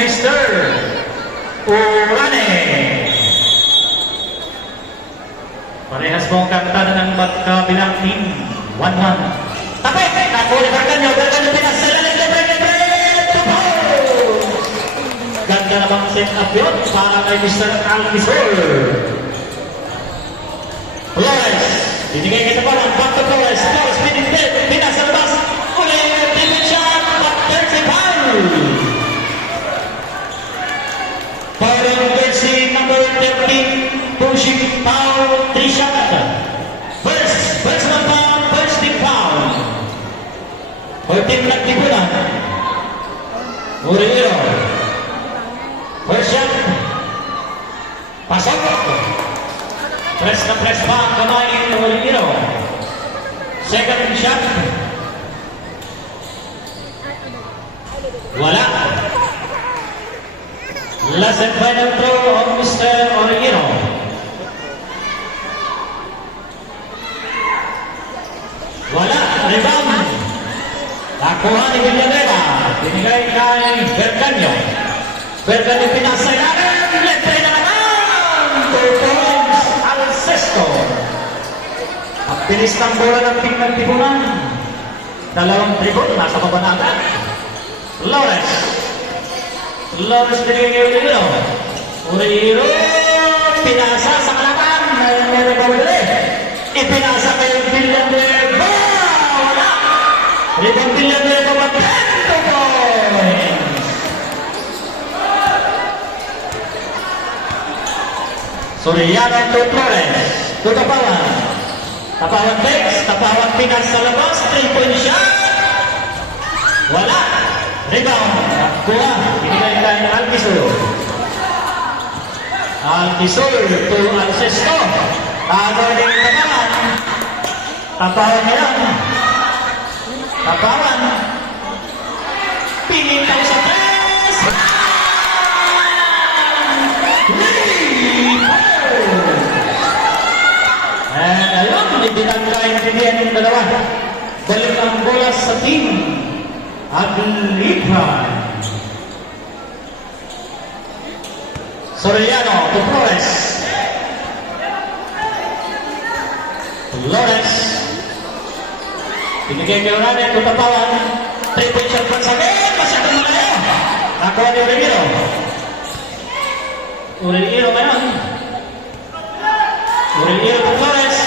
Mr. Urane. Parehas po ang kapitana ng magkabilang team. 1-1. Tapos, nakuli Berganyo pinasala ng libre. Ganda namang set up yun para kay Mr. Alvisor. Flores, binigay kita pa ng back to Flores. Flores, pinasalabas. Ulit, dimension, but there's a foul. Foul jersey number 13, pushing foul, 3 shot. First na foul, first team foul. For team nagtipunan. Murillo. First shot. Pasok. Press na press pa ang kamay ng Murillo. Second shot. Wala. Last and final throw of Mr. Murillo. Wala. Rebound. Nakuha ni Villanueva. Binigay kay Berganyo. Berganyo pinasa ilalim. Letre na naman. 2 points. Alcesto. Ang bilis ng bola ng team ng Tibunan. Dalawang tribun. Nasa baba na agad. Flores binigay kay Murillo. Murillo. Pinasa sa kalaban. Meron ba ulit? Ipinasa kay Villanueva. Wala. Rebound Villanueva ba? 2 points. Soriano to Flores. To Tapawan. Tapawan takes. Tapawan pinas sa labas. 3-point shot. Wala. Rebound. Kuha. Binigay tayo ng Alvisor. Alvisor to Alcesto. Tagay din Tapawan. Tapawan na yan. Tapawan. Pingin tayo sa press. And ayun, ibinagkay natin yung dalawa. Balik ang bola sa team. Aglipan. Soriano to Flores. Flores. Binigay kay Urane to Tapawan. 3-point shot once again. Masyadong malayo. Nakuha ni Urimiro. Urimiro ngayon. Urimiro to Flores.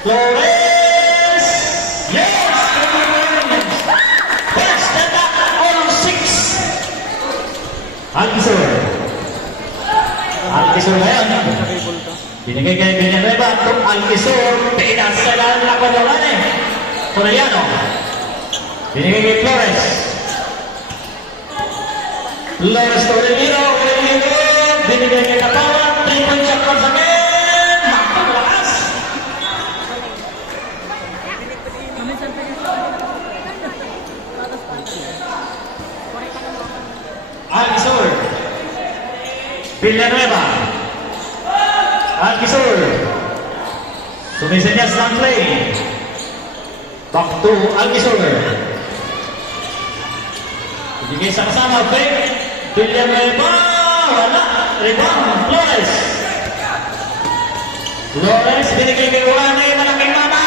Flores. Yes! First attack on 6. Alvisor. Alvisor ngayon. Binigay kay Villanueva to Alvisor. Pinasalan na ko ng Urane. Soriano. Binigay kay Flores. Flores to Urimiro. Urimiro. Binigay kay Tapawan. 3-point shot once again. Makapaglakas. Alvisor. Villanueva. Alvisor. Sumisenyas ng play. Back to Alvisor. Ibigay sa kasama. Break. Villanueva. Wala. Rebound. Flores. Flores. Binigay kay Urane. Malaking mama.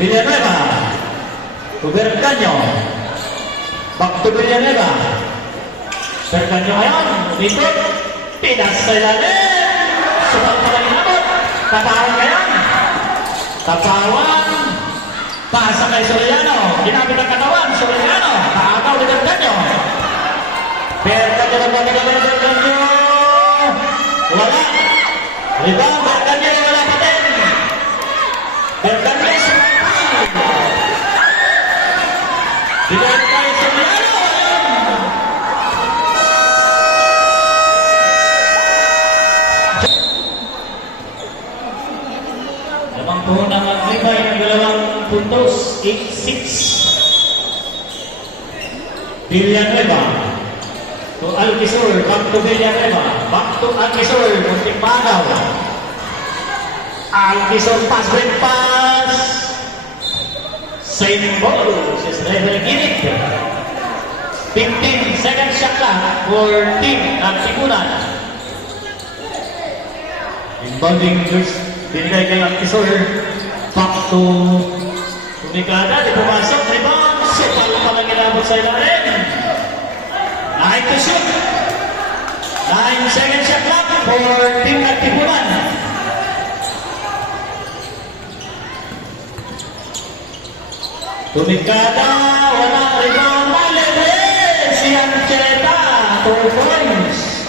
Villanueva. To Berganyo. Back to Villanueva. Berganyo ngayon. Dito. Pinas sa ilalim. Sukat pa lang inabot. Tapawan ngayon. Tapawan. Pasa kay Soriano. Ginamit ang katawan. Soriano. Kaagaw ni Berganyo. Berganyo. Wala. Rebound. Berganyo. Wala pa din. Berganyo. Bigay tayo Soriano. Lamang po na maglibay ng 2 puntos. 8-6. Villanueva to Alvisor. Back to Villanueva. Back to Alvisor. Muntik magaw. Alquizor pass, break pass. Same ball. She's referee Ginit. 15 seconds shot clock for team ng Tibunan. Inbounding first. Binigay kay Alquizor. Back to Tumikada. Di pumasok. Rebound. Supal pa lang inabot sa ilalim. 9 to shoot. 9 seconds shot clock for team ng Tibunan. Tumikada, walang rebound, malibre, si Ancheta, 2 points.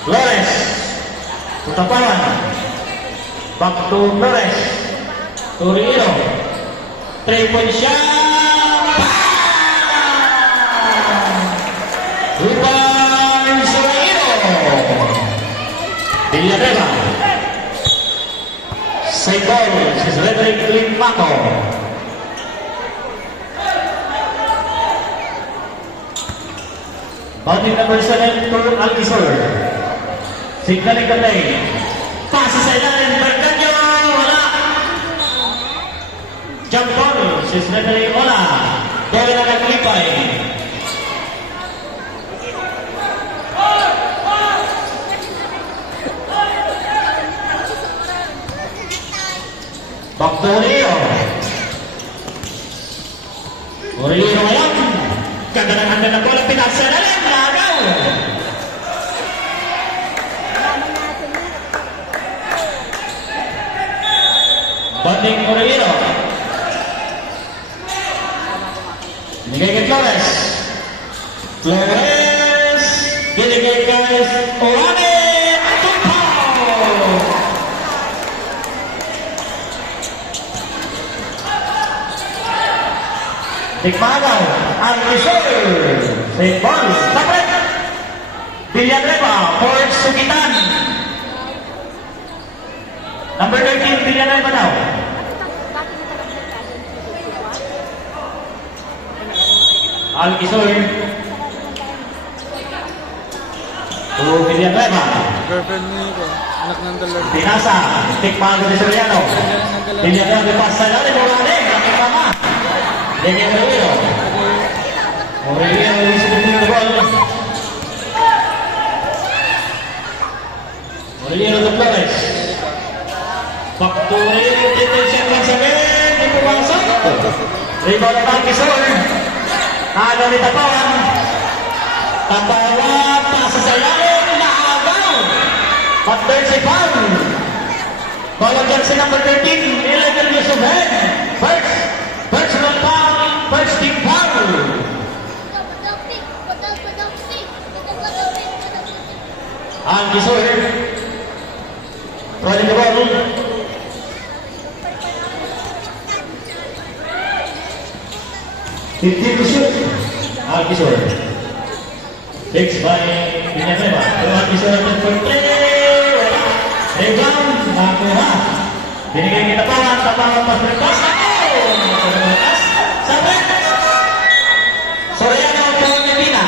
Flores, tutapawan, back to Flores, Torino, 3-point shot, rebound, Torino, Villanueva. Same ball, she's referee Clint Maco. Bounding number 7 for Alquizor. Signaling the play. Pasa sa ilalim, Berganyo, wala. Jump ball, she's referee Ola. Dere na naglipay. Back to Rio. Rio ngayon. Ganda ng handa ng bola. Pinasa na lang. Lagaw. Banding Rio. Binigay kay Flores. Flores. Binigay kay Orane. Tikmagaw, Alquizor, same ball, sapret, Villanueva, for Sugitan. Number 13, Villanueva daw. Alquizor, to Villanueva. Girlfriend ni ko, anak ng dalawang. Pinasa, Tikmagaw de Soriano. Villanueva pasa na rin, Orane, aking mama. Dengan Rio. Rio bisa menang bola. Rio untuk Flores. Waktu Rio detention once again di pumasok. Rebound ng Alquizor. Ada di tapawan. Tapawan pasa sa ilalim, naagaw. But there's a foul. Colin Johnson number 13, illegal use of head. Personal foul. First team foul. Alquizor running the ball. Fifteen to shoot. Alquizor. 6 by Villanueva. Alquizor for 3. Rebound. Nakuha. Binigay kita tapawan pas berpas. Soriano por Medina.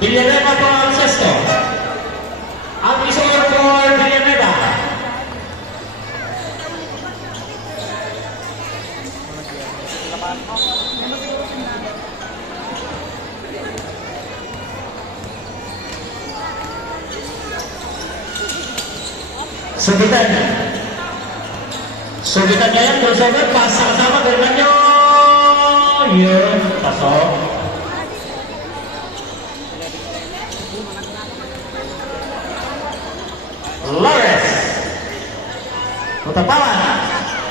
Villanueva por Sesto. Alquizor por Villanueva. Sugitan niya yan, crossover, pasa kasama, Berganyo. Yun, pasok. Flores. Utapawan.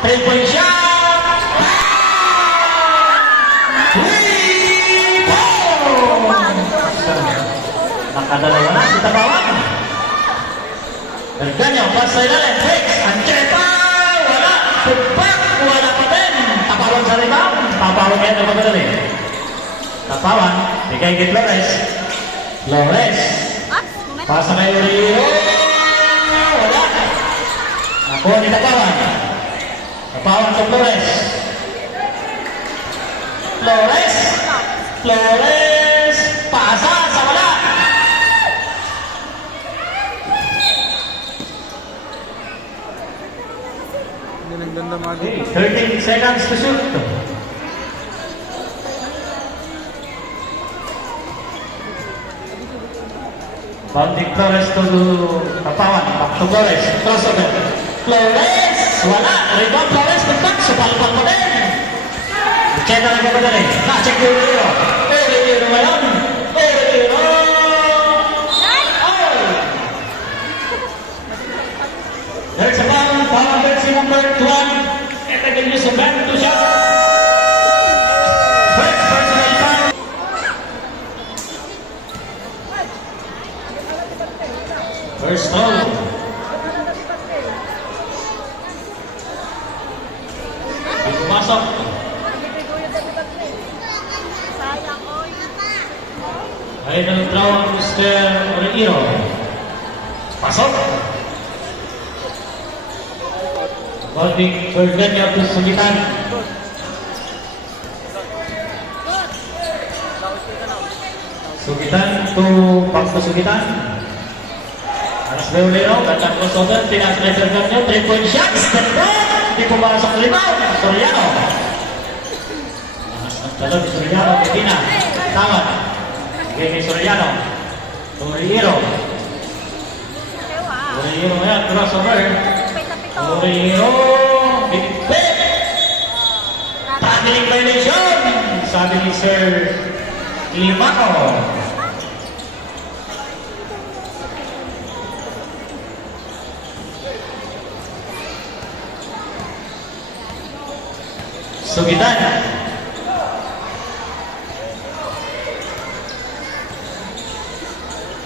3-point shot. 3 points. Nakadalawa na, Utapawan. Berganyo, pasa ilalim, fix, Ancheta. Wala, pagpak, wala pa din. Tapawan sa rebound. Tapawan yan, napagdali. Tapawan, bigay kay Flores. Flores. Pasa kay Rio. Wala. Nakuha ni Tapawan. Tapawan sa Flores. Flores. Pasa sa wala. Nagdanda mga Okay, dito. 13 seconds to shoot. Bounding Flores to Kapawan. Back to Flores. Crossover. Flores! Wala! Rebound Flores. Pagtak. Supalpal mo din. Check na lang ka ba din? Na-check yung Rio. Rio ngayon. Rio! Oh! There's a foul. Foul jersey number 12. And again, use of back to shot. First personal foul. First foul. Di pumasok. Ay, nag-draw ang Mr. Orellino. Pasok. Holding Berganyo to Sugitan. Sugitan to Pangko Sugitan. Alas Leolero, gandang crossover, pinasa na Berganyo, 3-point shots, ganda! Hindi pumasok rebound, Soriano. Talon ni Soriano, Medina, tawad. Bigay kay Soriano. Orellino. Orellino ngayon, crossover. Orellino, pinipit! Traveling violation! Sabi ni Sir Limaco. Sugitan.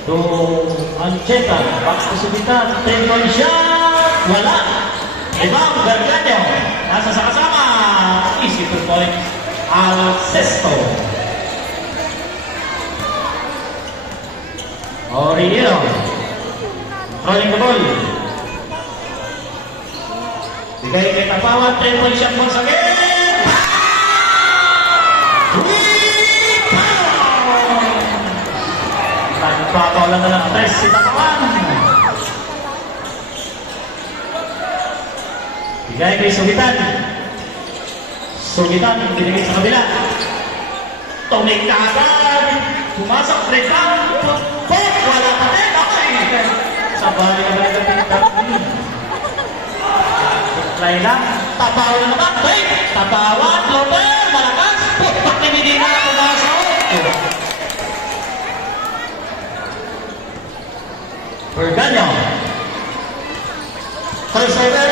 To Ancheta, back to Sugitan, 3-point shot, wala. Ibang Berganyo, nasa sa kasama, easy 2 points, Alcesto. Orellino, rolling the ball. Bigay kay Tapawan, 3-point shot once again. Nagpapaulan na ng 3 si Tapawan. Bigay kay Sugitan. Sugitan, binigay sa kabila. Tumig ka agad. Pumasok, rebound. Pop, wala pa din. Okay. Sa bali na ba nagpapit? Try lang. Tapawan naman. Wait. Tapawan, Loper, malakas. Pop, ni Medina, pumasok. Berganyo. Crossover.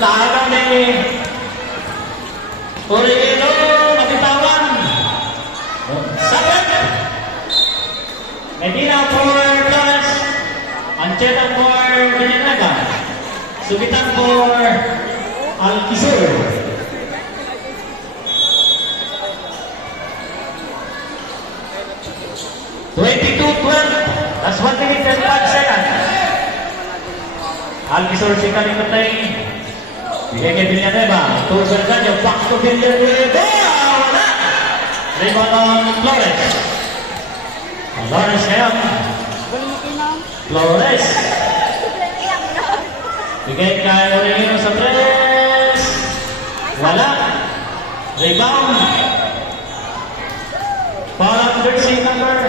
Lahagan ni Orellino. Mabitawan. Sabit. Medina for Flores. Ancheta for Villanueva. Sugitan for Alquizur. That's 1 minute and 5 seconds. Alquizur si Kalikotay. Bigay kay Villanueva. To Berganyo. Back to Villanueva. Wala! Rebound on Flores. Flores ngayon. Flores. Bigay kay Orellino sa 3. Wala. Rebound. Foul on jersey number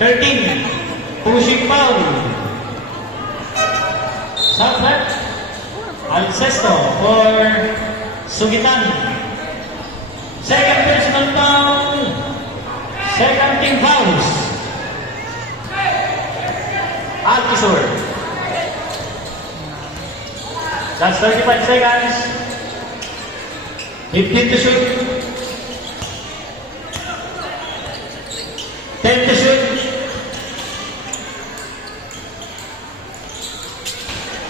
13. Pushing foul. Subtract. Alcesto for Sugitan. Second personal foul. Second team fouls. Alquizur. That's 35 seconds. 15 to shoot. 10 to shoot.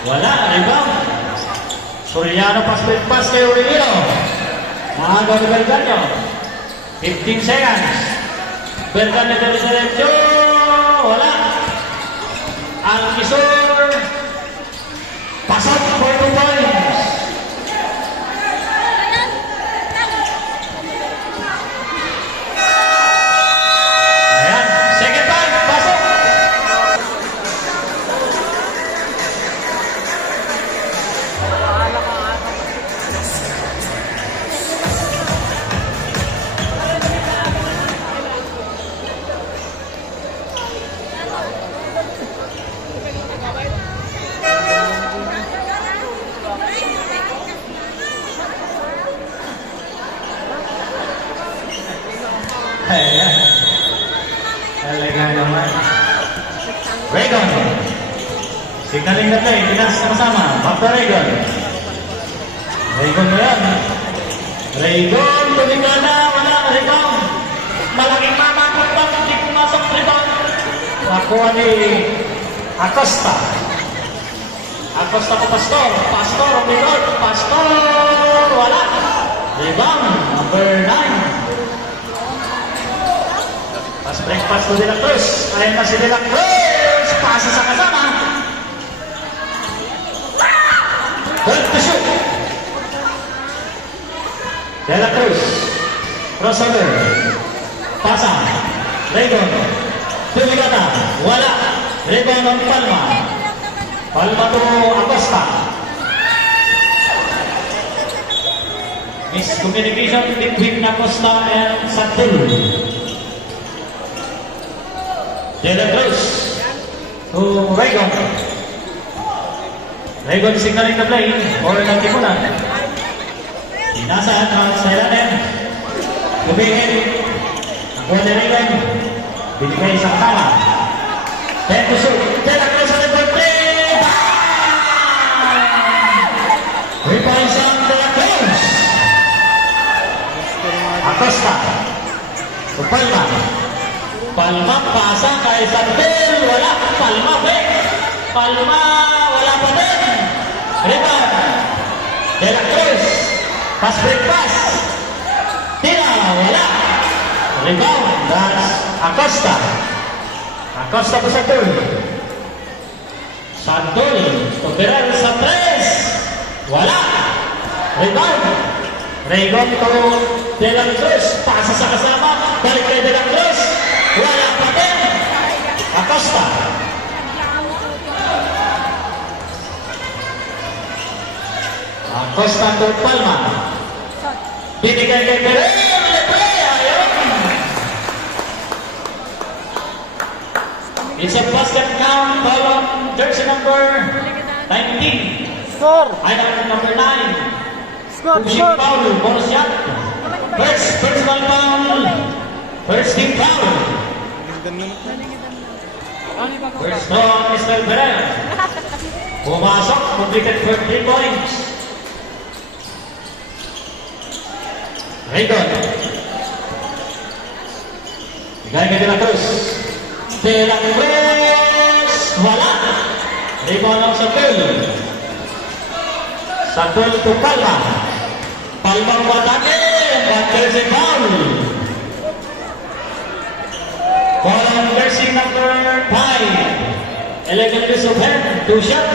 Wala, rebound. Soriano pass kay Orellino. Nakagaw ni Berganyo. 15 seconds. Berganyo diretso. Wala. Alquizur. Pasok for 2 points. Ayan, second time, pasok. Signaling na play, Pinas sama-sama. Back to Raygon. Raygon mo yan. Raygon, tumigana, wala, Raygon. Malaking mamakot ba, hindi pumasok Raygon. Nakuha ni Acosta. Acosta ko Pastor. Pastor, Raygon. Pastor, wala. Raygon, number 9. Pas break pass to De La Cruz. Ayan na si De La Cruz. Pasa sa kasama. Good to shoot. De La Cruz. Crossover. Pasa. Raygon. Tumigata. Wala. Raygon on Palma. Palma to Acosta. Miscommunication between Acosta and Santul. De La Cruz to Raygon. Raygon signaling the play or nagtipunan. Inasa at sa ilalim. Lumingin. Nakuha ni Raygon. Binigay sa kasama. Then to shoot. De La Cruz sa number 3. Rebounds ang De La Cruz. Acosta. To Palma. Palma pasa kay Santel, wala. Palma break. Palma wala pa din. Rebound. De La Cruz. Pass break pass. Tira, wala. Rebound. That's Acosta. Acosta po Santel. Santel. Tupiran sa 3. Wala. Rebound. Raygon to De La Cruz. Pasa sa kasama. Balik kay De La Cruz. Wala pa din. Acosta. Acosta to Palma. Binigay kay Perez. It's a basket count. Ball on jersey number 19. Score! Number 9. Score! Pushing Score! foul. Bonus shot. First personal foul. First team foul. First on Mr. Perez. Pumasok. Completed for 3 points. Raygon. Bigay kay De La Cruz. De La Cruz. Wala. Rebound ang Santul. Santul to Palma. Palma matake. Jersey foul. Ball on jersey number 5. Elegant use of hand. 2 shot.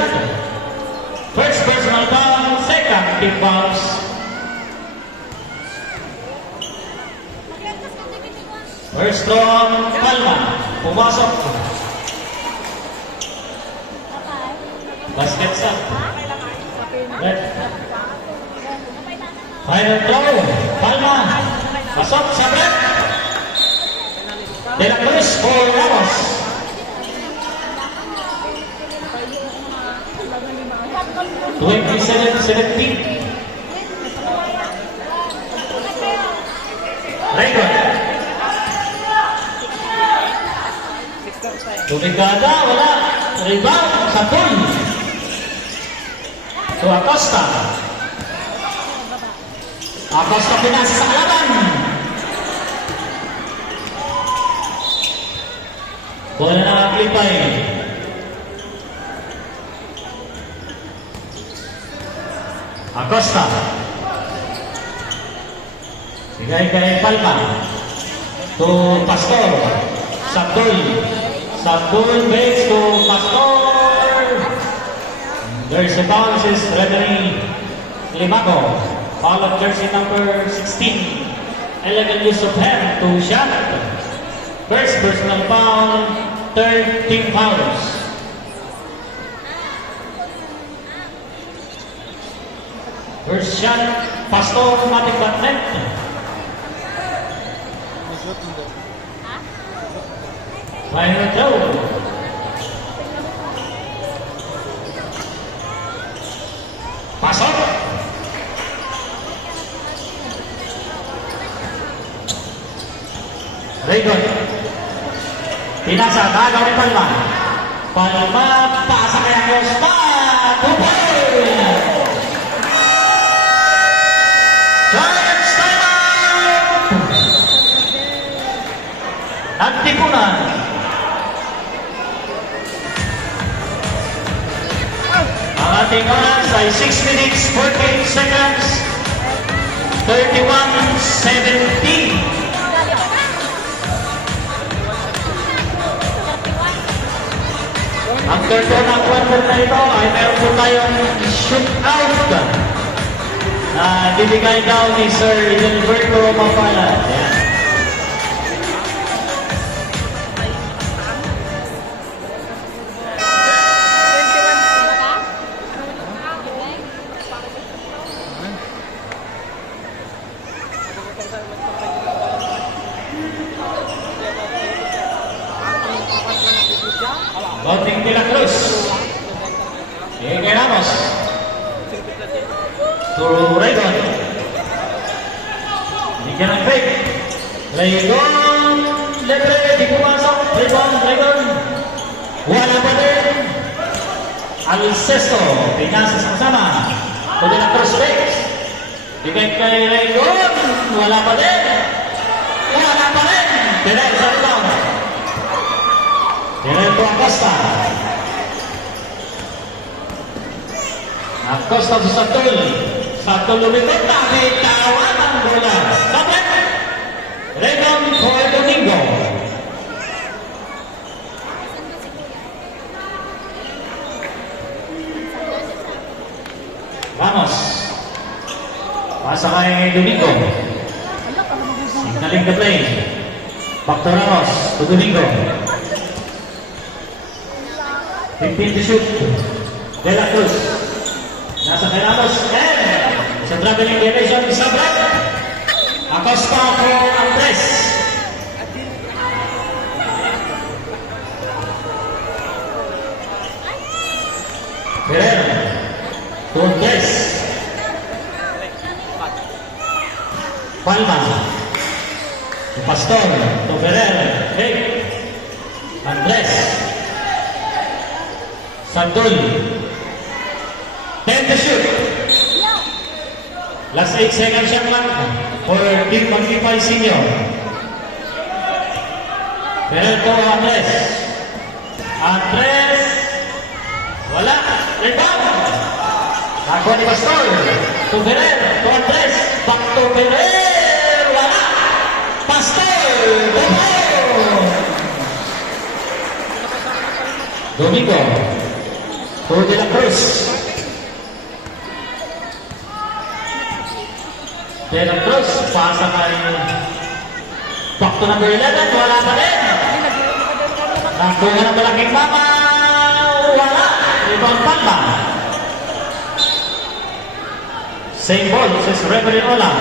First personal foul. Second team fouls. First from Palma. Pumasok. Basket shot. Left. Final throw. Palma. Pasok sa break. De La Cruz for Ramos. (27-17). Raygon. Tumigada, wala. Rebound, Santul. To Acosta. Acosta pinasa sa kalaban. Bola na naglipay. Acosta. Bigay kay Palma. To Pastor. Santul. Santul breaks to Pastor. There's a bounce is Gregory Limago. Foul of jersey number 16. Elegant use of hand to shot. First personal foul, third team fouls. First shot, Pastor Matic Batnet. Final throw. Pasok. Raygon. Pinasa, tagaw ni Palma. Palma, pasa kay Agos. ating oras ay 6 minutes 48 seconds 31:17. Ang third na quarter na ito ay meron po tayong shootout na bibigay daw ni Sir Gilberto Mapalan. Yan. Boting de la Cruz. Sige Ramos. To Raygon. Bigyan ng fake. Raygon. Lebre. Di pumasok. Raygon. Wala pa din. Alcesto. Pinasa sa kasama. To de la Cruz fake. Bigay kay Raygon. Wala pa din. Wala pa din. Direct sa rebound. Diretto Acosta. Acosta sa Satul. Satul lumipot na. Bitawan ang bola. Sabit. Raygon for Domingo. Ramos. Pasa kay Domingo. Signaling the play. Back to Ramos. To Domingo. 15 to shoot. De la Cruz. Nasa kay Ramos. And sa traveling generation, Sabret. Acosta for Andres. Ferrer. To Andres. Palma. To Pastor. To Ferrer. Hey. Andres. Santul. 10 to shoot. Last 8 seconds shot lang for Team Magnify Senior. Ferrer to Andres. Andres. Wala. Rebound. Ako ni Pastor. To Ferrer. To Andres. Back to Ferrer. Wala. Pastor. Domingo. To De La Cruz. De La Cruz, pasa kay back to number 11, wala pa rin. Nakuha ng malaking mama, wala. Ibang Palma. Same ball, says Reverend Ola.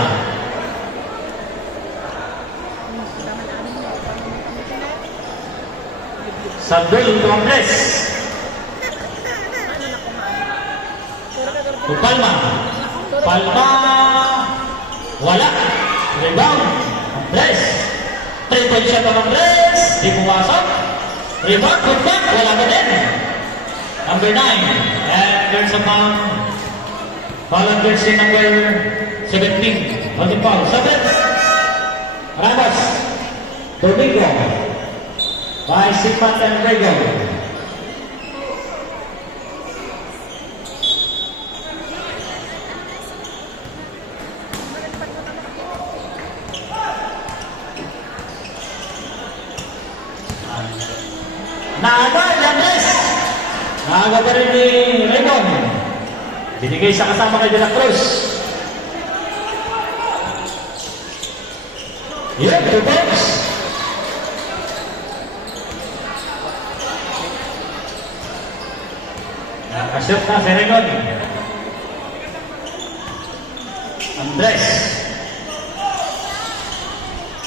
Sandul to Andres. To Palma. Palma. Wala. Rebound. Andres. 3-point shot ng Andres. Di pumasok. Rebound. Good back. Wala pa din. Number 9. And there's a foul. Foul on jersey number 17. Holding foul. Sabit. Ramos. Domingo. By Sipat and Raygon. Naaga, Andres. Naaga pa rin ni Raygon. Binigay sa kasama kay De La Cruz. Yep, 2 points. Nakashoot na si Raygon. Andres.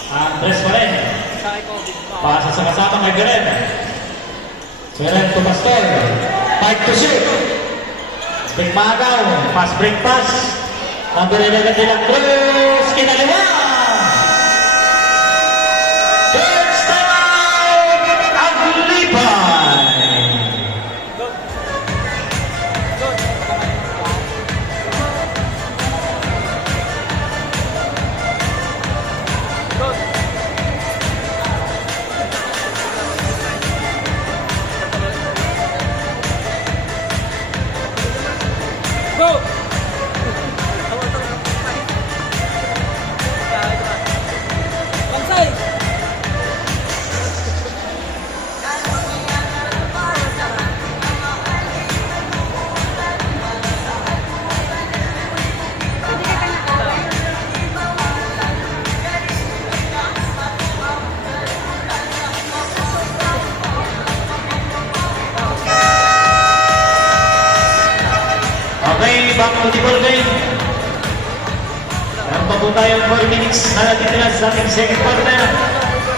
Andres pa rin. Pasa sa kasama kay Geren. Geren to Pastor. 5 to shoot. Big Magaw. Pass break pass. Number 11 De La Cruz. Kinaliwa. First time out. Aglipay. multiple game. Meron pa po tayong 4 minutes na natitira sa ating second quarter.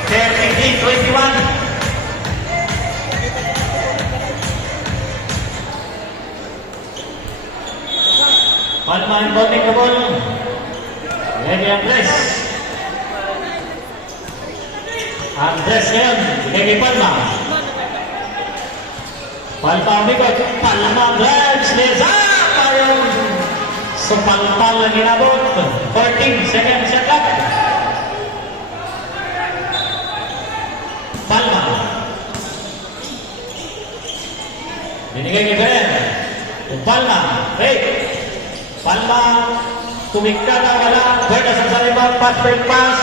33-21. Palma inbounding the ball. Ready Andres. Andres ngayon, bigay kay Palma. Palma umikot. Palma drives. Leza! Parang supalpal ang inabot. 14 seconds shot clock. Palma. Binigay kay Beren. Palma. Hey! Palma. Tumigka na wala. Berda sa rebound. Pass break pass.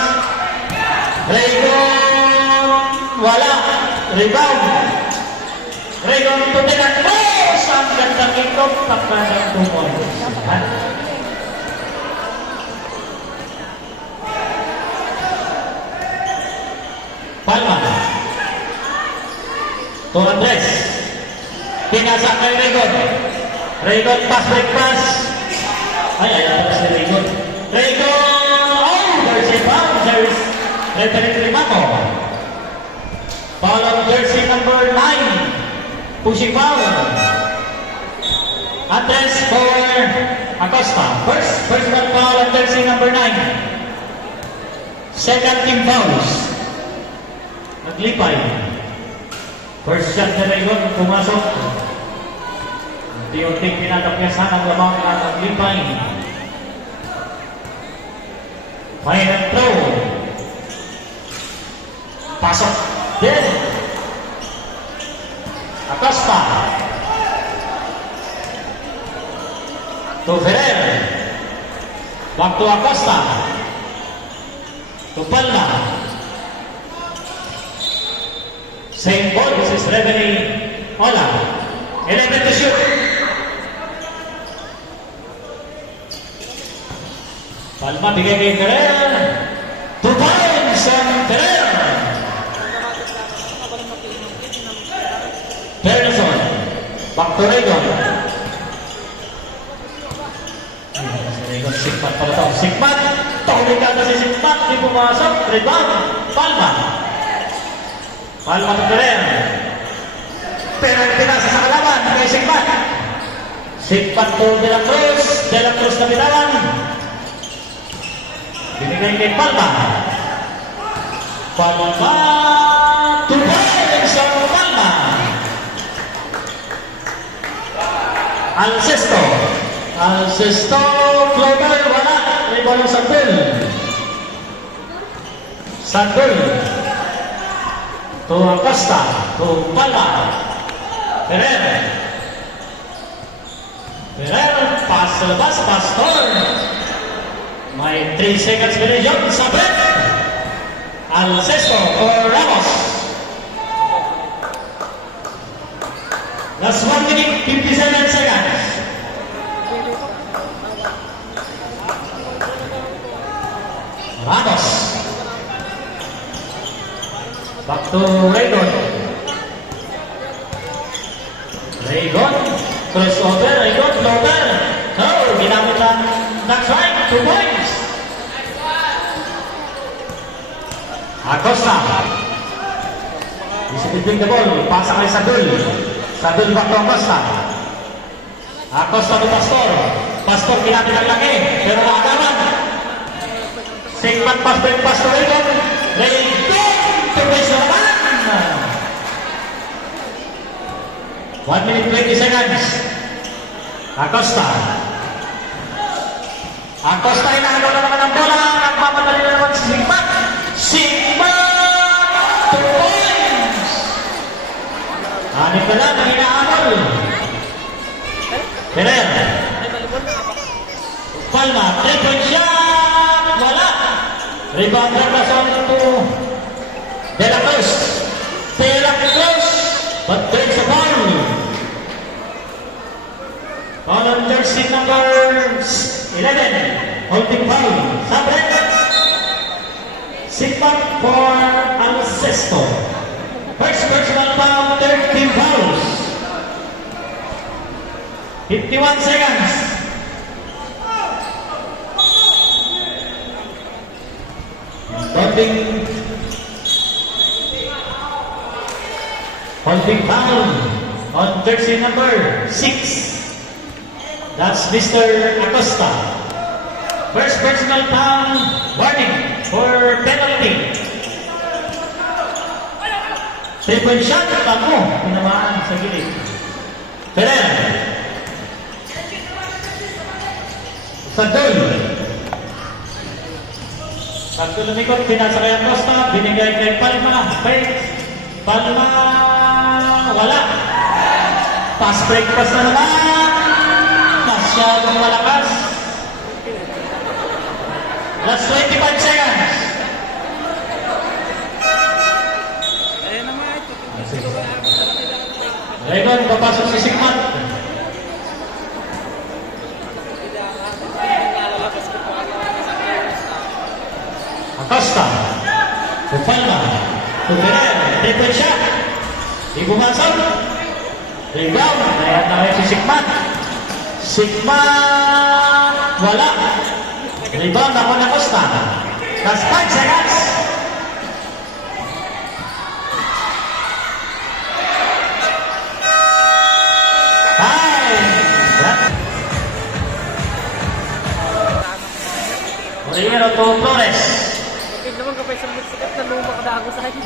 Raygon. Wala. Rebound. Raygon to the cross. Ang gandang ikot. Takpan ng tumor. Palma. To Andres. Pinasa kay Raygon. Raygon pass break pass. Ay, si Raygon. Raygon! Oh! Jersey foul. There's referee Limaco. Foul on jersey number 9. Pushing foul. Andres for Acosta. First one foul on jersey number 9. Second team fouls. Naglipay. First shot na Raygon. Pumasok. Unti-unting pinatapyasan ang lamang na naglipay. Final throw. Pasok din. Acosta. To Ferrer. Back to Acosta. To Palma. Same ball. This is referee Ola. 11 to shoot. Palma bigay kay Ferrer. 2 points on Ferrer. Ferguson. Back to Raygon. Raygon, Sigmat pala ito. Sigmat. Tuloy ka kasi Sigmat. Di pumasok. Rebound. Palma. Palma to Ferrer. Pero pinasa sa kalaban kay Sigmat. Sigmat to De La Cruz. De La Cruz na bitawan. Binigay kay Palma. Palma. 2 points on Palma. Alcesto. Floater. Wala. Rebound ng Sandul. To Acosta. To Palma. Ferrer. Pass sa labas. Pastor. May 3 seconds penalty sa break. Alcesto or Ramos. Last 1 minute, 57 seconds. Ramos. Back to Raygon. Crossover. Raygon. Floater. Oh, ginamit ang that's right. 2 points. Acosta. Isipin the ball. Pasa kay Sandul. Sandul back to Acosta. Acosta to Pastor. Pastor kinapit ang laki. Pero nakagawan. Sigmat pass break pass to Raygon. Raygon to base naman. 1 minute 20 seconds. Acosta. Acosta inaano na naman ang bola. Nagmamadali na naman si Sigmat. Sigmat! 2 points! Hanip na lang ang inaamol. Ferrer. Palma. 3-point shot. Wala. Rebounder na sa to De La Cruz. De La Cruz. But breaks the ball. Foul on jersey number 11. Holding foul. Sabre. Sigmat for Alcesto. First personal foul, 13 fouls. 51 seconds. Holding foul on jersey number 6. That's Mr. Acosta. First personal foul, warning for penalty. 3-point shot, Paco. Tinamaan sa gilid. Ferrer. Sandol. Pagto lumikot, pinasa kay Acosta, binigay kay Palma. Palma, wala. Pass break pass na naman. Masyadong malakas. Last 25 seconds. Regon, papasok si Sigmat. Acosta. Palma. Ferrer. 3-point shot. Di pumasok. Rebound. Kaya tayo si Sigmat. Sigmat. Wala. Rebound ako na Acosta. Last 5 seconds. Orellero to Flores. Okay naman kapay sa sikat na luma ka ako sa akin.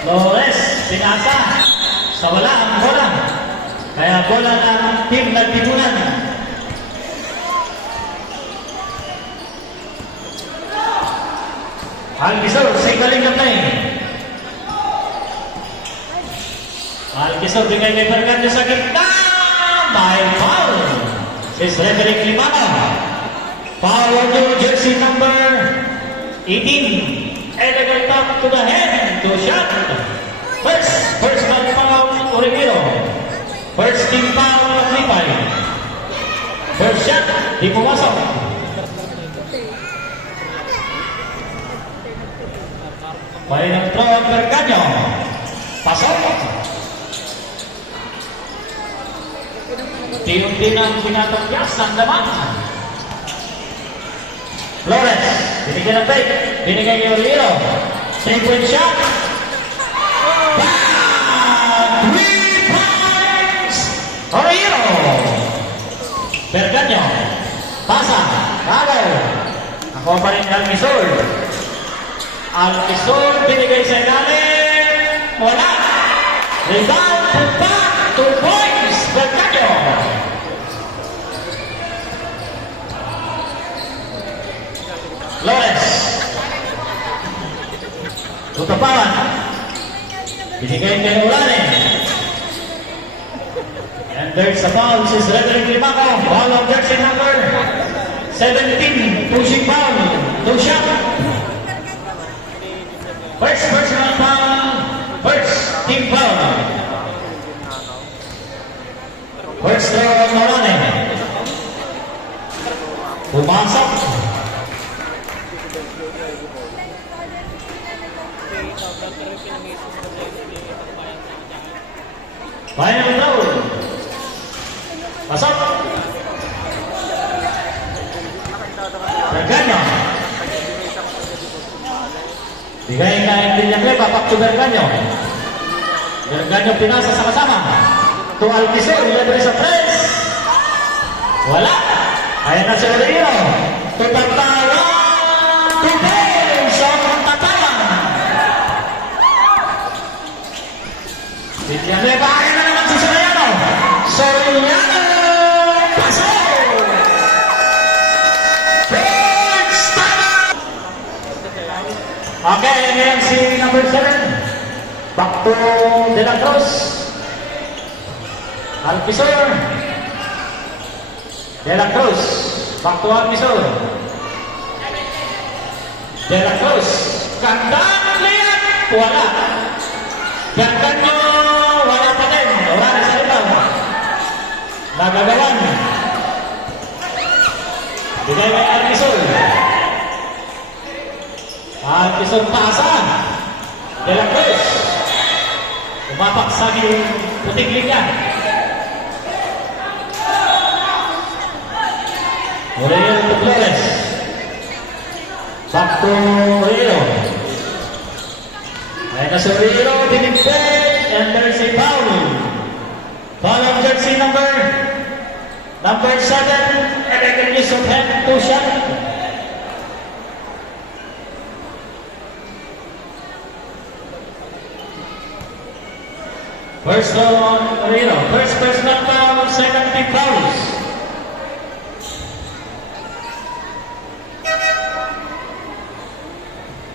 Flores, pinasa. Sa wala ang bola. Kaya bola ng team nagtitunan. Alquisor, signaling na play. Alquisor, bigay kay Bergante sa gitna. May foul. Is referee Climano. Foul to jersey number 18. Elegant top to the head. To shot. First personal foul Orellero. First team foul of Lipay. First shot. Di pumasok. Final throw ang Berganyo. Pasok. Tiyong-tin ang pinatakyas ng laman. Flores, binigyan ng break. Binigyan niya Orellero. 3-point shot. 3 points! Orellero. Berganyo. Pasa. Kagaw. Ako pa rin Alquisor. Alquisor, binigay sa ilalim. Wala. Rebound, put back. 2 points. Berganyo. Flores. Tutapawan. Binigay kay Ulane. And there's the foul. This is referee Climaco. Foul of jersey number 17. Pushing foul. 2 shot. First personal foul. First team foul. First throw of Ulane. Pumasok. Final throw. Pasok. Berganyo. Bigay ka yung Villanueva, papak to Berganyo. Berganyo pinasa sa kasama. To Alquisor, libre sa press. Wala. Kaya na si Orellero. To Tatawa. To Bell. So, Tatawa. Villanueva, kaya na naman si Soriano. Soriano. Paso. First time. Okay, ngayon si number 7. Back to De La Cruz. Alquisor. De La Cruz. Back to Alquisor. De La Cruz. Gandang lihat. Wala. Gandang nyo. Wala pa din. Wala na sa ibaw. Nagagawan. Bigay kay Alquisor. Alquisor pasa. De La Cruz. Umapak sa puting linya. Orellero to Flores. Back Torero. Ayan na si Torero, dinigpit, and there's a foul. Foul on jersey number 7, elegant use of hand to shot. First on Torero, first personal foul, second team fouls.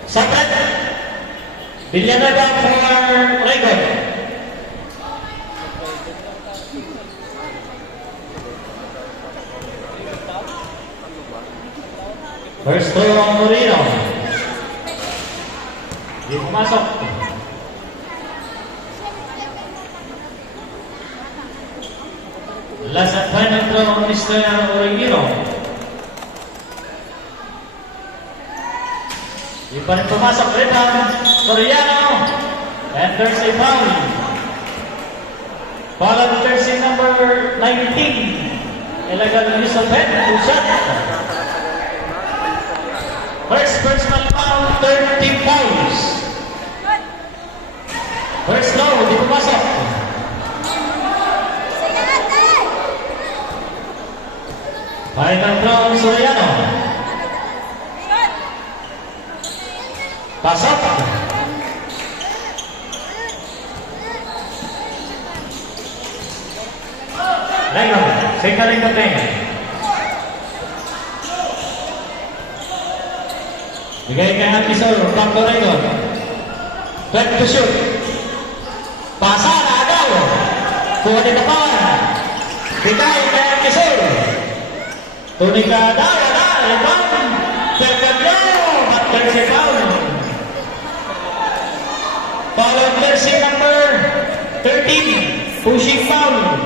Sabret, Villanueva for Regon. First throw on Torino. Di pumasok. Last and final throw on Mr. Origino. Di pa rin pumasok. Rebound. Soriano. And there's a foul. Foul on jersey number 19. Illegal use of head. Two shot. First personal foul, third team fouls. First throw, di pumasok. Final throw, Soriano. Pasok. Regon, signaling the thing. Bigay kay Antisol, back to Regon. Back to shoot. Pasa na agaw. Kuha ni Tapan. Bigay kay Antisol. Tunika daw na. Regon. Second row. But there's a foul. Foul on jersey number 13. Pushing foul.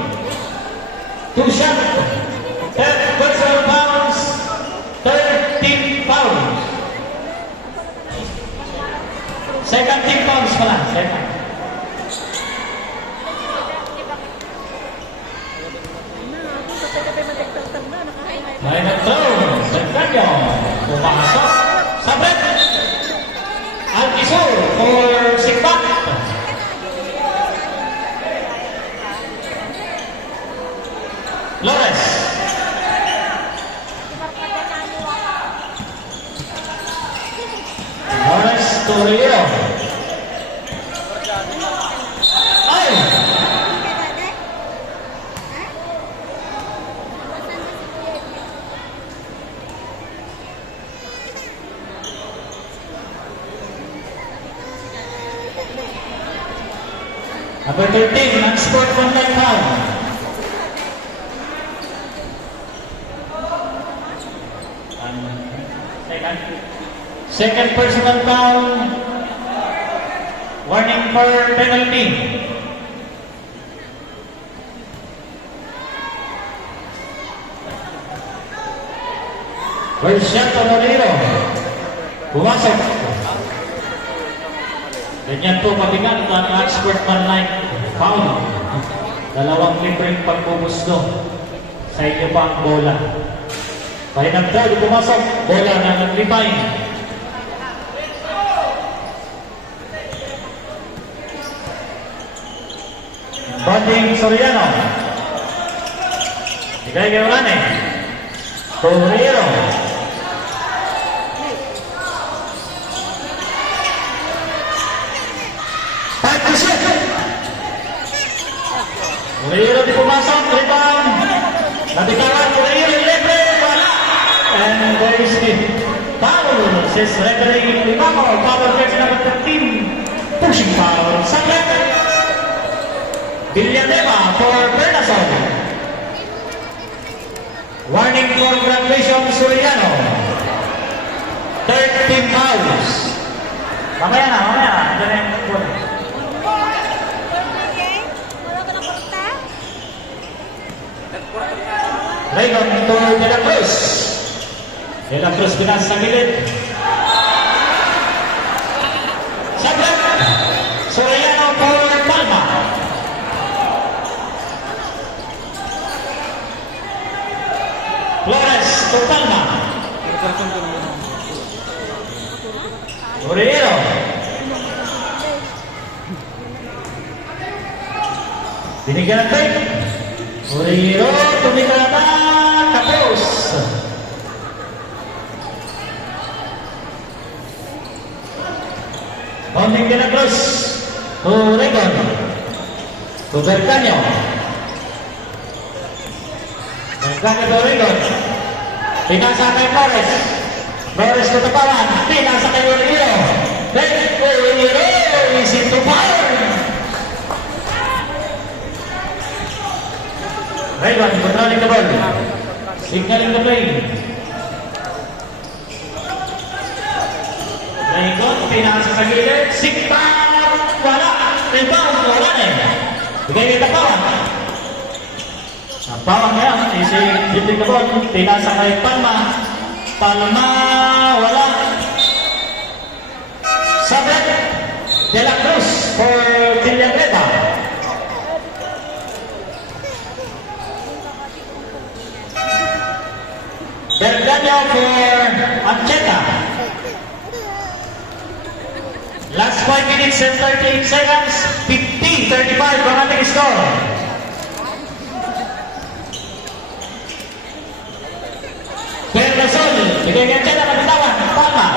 Two shot. Third personal fouls. Third team fouls. Second team fouls pala. Second. Final throw. Sergio. Pumasok. Sabret. Alquizor for Sigbat. Flores. Flores Torero. Ay! Number 13, non-sport one-line foul. Second personal foul. Warning for penalty. First shot on Olero. Pumasok. Ganyan po mabigat ang expert man like foul. Dalawang libreng pagbubusto sa inyo pa ang bola. Pahinang third, pumasok. Bola na naglipay. Banding Soriano. Bigay kay Orane. Torero. Back to shoot. Torero di pumasok. Rebound. Natigawan. Torero libre. Wala. And there is the foul. Says referee Limaco. Foul jersey number 13. Pushing foul. Sabret. Villanueva for Bernasol. Warning for graduation Soriano. Third team fouls. Mamaya na. Diyan na yung goal. Regon to De La Cruz. De La Cruz pinas sa gilid. Sabret. Soriano for Palma. Flores to Palma. Uriero. Binigyan ng break. Uriero, tumikata, tapos. Konting Pinagros. Regon. Berganyo. Berganyo to Regon. Pinasa kay Flores. Flores ke tepawan. Pinasa kay Uriero. Uriero, isi tupar. Regon, controlling the ball. Signaling the play. Regon, pinasa sa gilid. Sikpan! Wala! Rebound! Wala eh! Bigay kita Pawang. Pawang ngayon, isi-dribbling the ball. Pinasa kay Palma. Palma! Wala! Sabret! De la Cruz for Villanueva. Berganyo for Ancheta. Last 5 minutes and 38 seconds. 50-35 dramatic score. Perlasol. Bigay niya Ancheta na bitawan. Palma.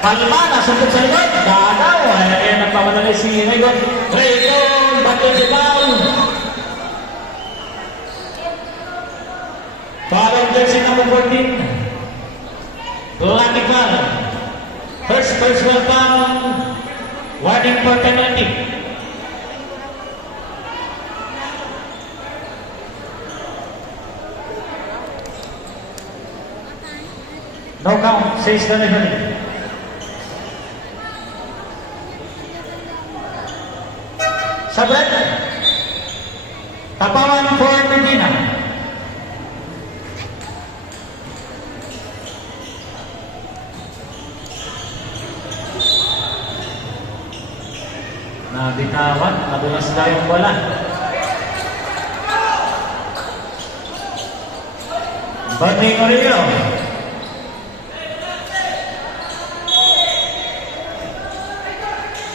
Palma nasumpot sa likod. Gagaw. Ayan nagpamadali si Regon. Regon. Battle the ball. Foul jersey number 14. Dramatic foul. First personal foul. Warning for penalty. No count, says the referee. Sabret. Tapawan for Medina. Nabitawan, nadulas na yung bola. Banding Uriero.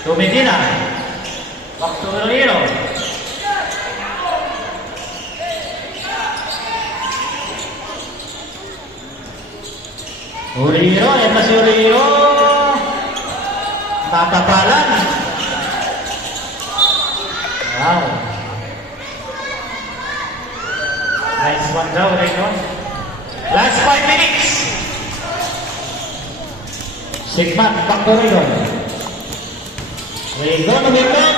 To Medina. Back to Uriero. Uriero, yan na si Uriero. Tatapalan. Wow. Nice one daw, Regon. Last 5 minutes. Sigmat, back to Regon. Regon, Regon.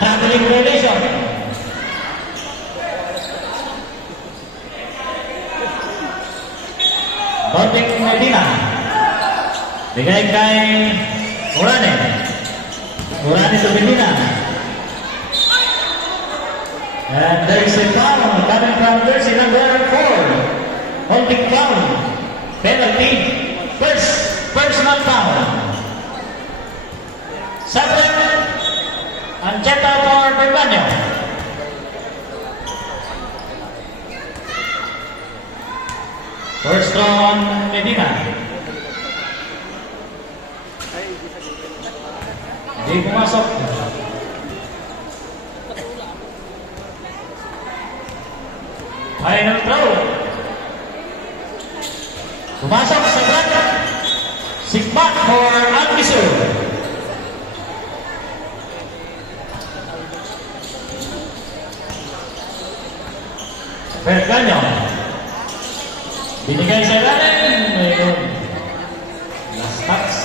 Traveling relation. Banding Medina. Bigay kay Urane. Urane to Medina. And there is a foul coming from jersey number 4. Holding foul. Penalty. First personal foul. Sabret. Ancheta for Berganyo. First on Medina. Hindi pumasok. Final throw. Pumasok sa Blanca. Sigmat for Albisu. Berganyo. Binigay sa ilalim. Mayroon. Last touch.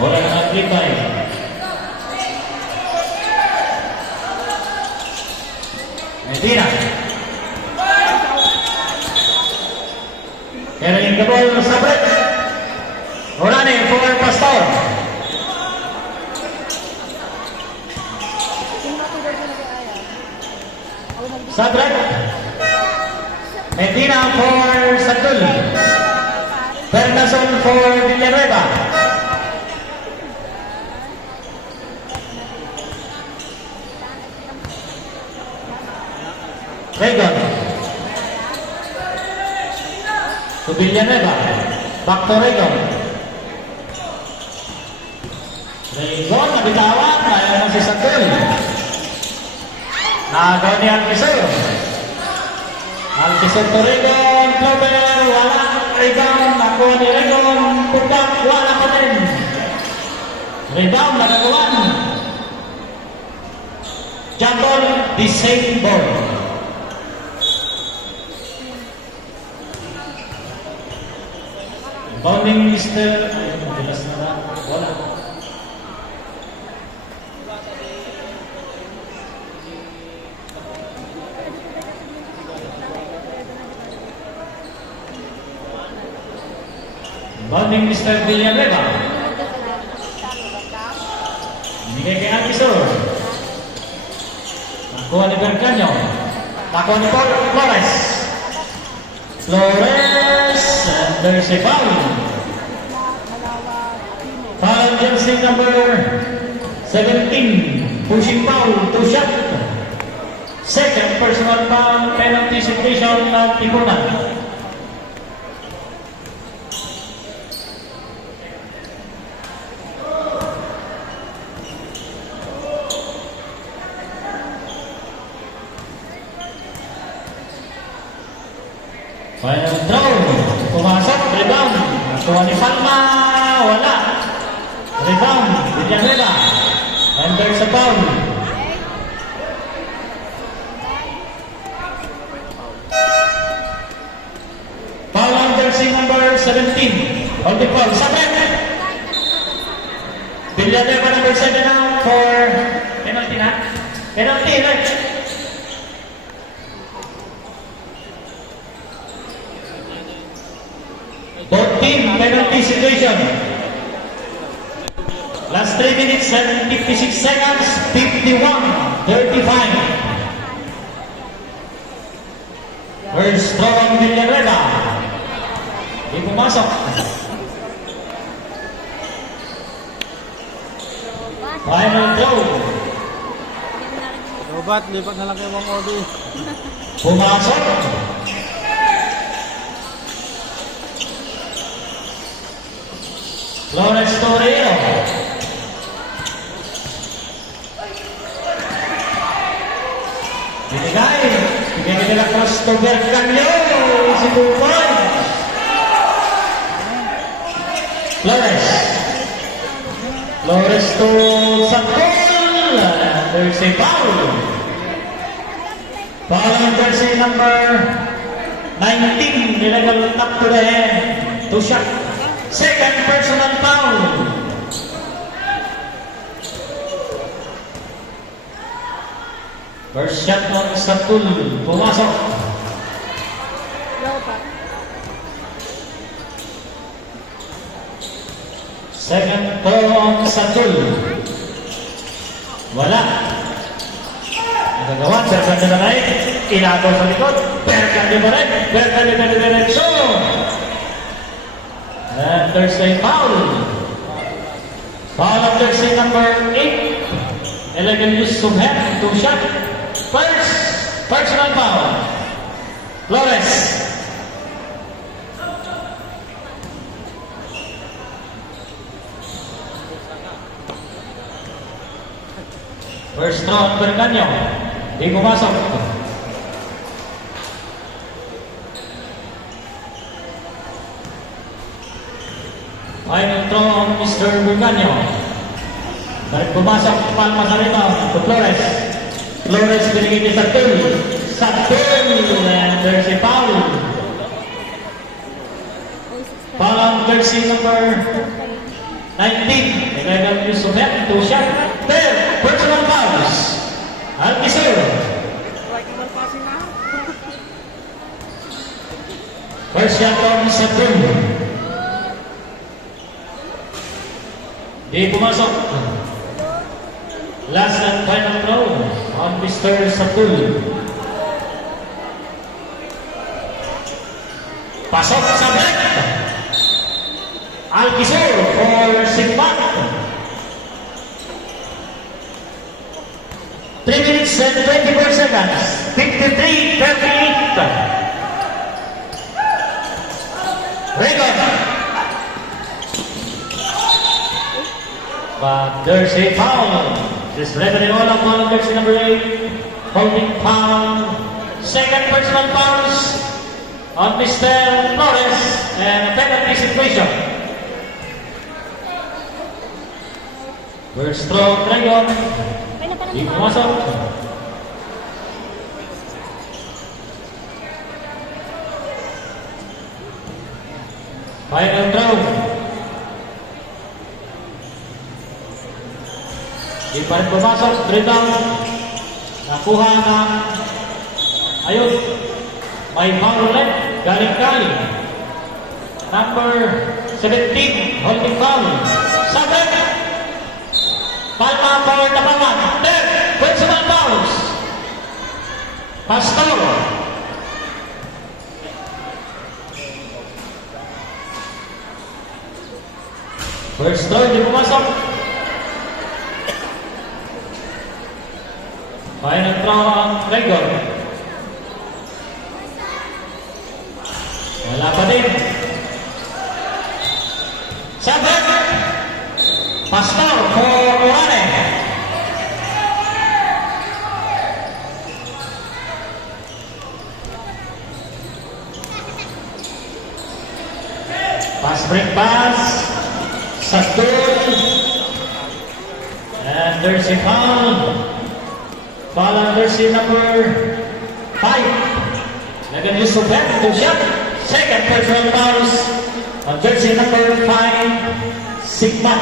Bola na naglibay. Medina. Carrying the ball sa Sabret. Urane for Pastor. Sabret. Medina for Sadul. Bernazon for Villanueva. Regon. To Villanueva. Back to Regon. Lingon, nabitawan. Ayaw mo si Satul. Nagaw ni Alquisur. Alquisur to Rigon. Clover, wala. Rebound, nakuha ni Rigon. Putak, wala pa din. Rebound, nagagawan. Jambol, the same ball. Bounding Mr. Jelas na wala. Bounding Mr. Villanueva. Binigay kay Alquisur. Nakuha ni Bercanyo. Nakuha ni Paul Flores. Flores, and there's a foul. Foul jersey number 17. Pushing foul, 2 shot. Second personal foul, penalty situation at Tibunan. Final throw. Pumasok. Rebound. Nakuha ni Palma. Wala. Rebound. Villanueva. And there's a foul. Foul on jersey number 17. On the foul. Sabit. Villanueva number 7 out for penalty na. Penalty, right? Both team penalty situation. Last 3 minutes and 56 seconds. 51-35. First throw on Villanueva. Di pumasok. Final throw. Robot, lipat na lang kayo mga Odi. Pumasok. Flores Torero. Binigay. Binigay nila cross to Bercanyo. Si Bupan. Flores. Flores to Satul. There's a foul. Foul on jersey number 19. Illegal tap to the head. 2 shot. Second personal foul. First shot on Satul. Pumasok. Second throw on Satul. Wala. Nagagawa. Berkan na naik. Inagaw sa likod. Berkan di ba rin? Berkan di ba rin? So, and there's a foul. Foul of jersey number 8. Elegant use of hand. 2 shot. First personal foul. Flores. First throw on Bercanyo. Di pumasok. Final throw on Mr. Bercanyo. Balik pumasok. Palma sa rebound. To Flores. Flores binigay ni Satul. Satul. And there's a foul. Foul on jersey number 19. Illegal use of hand. 2 shot. Third personal fouls. Alquisur. First shot on Satul. Di pumasok. Last and final throw on Mr. Satul. Pasok sa break. Alquisur for Sigmat. 3 minutes and 24 seconds. 53-38. Regon. But there's a foul. This referee all of foul, jersey number 8, holding foul. Second personal fouls on Mr. Flores and a penalty situation. First throw, Dragon. Di pumasok. Final throw. Di pa rin pumasok. Rebound. Nakuha ng ayun. May foul ulit. Galing kay number 17. Holding foul. Sabek. Palma for Tapawan. Then, personal fouls. Pastor. First throw, di pumasok. Final throw ang Gregor. Wala pa din. Sabek. Pastor for Orane. Pass break pass. Satul. And there's a foul. Foul on jersey number 5. Lagan Yusufen to shot. Second personal fouls on jersey number 5. Sigma.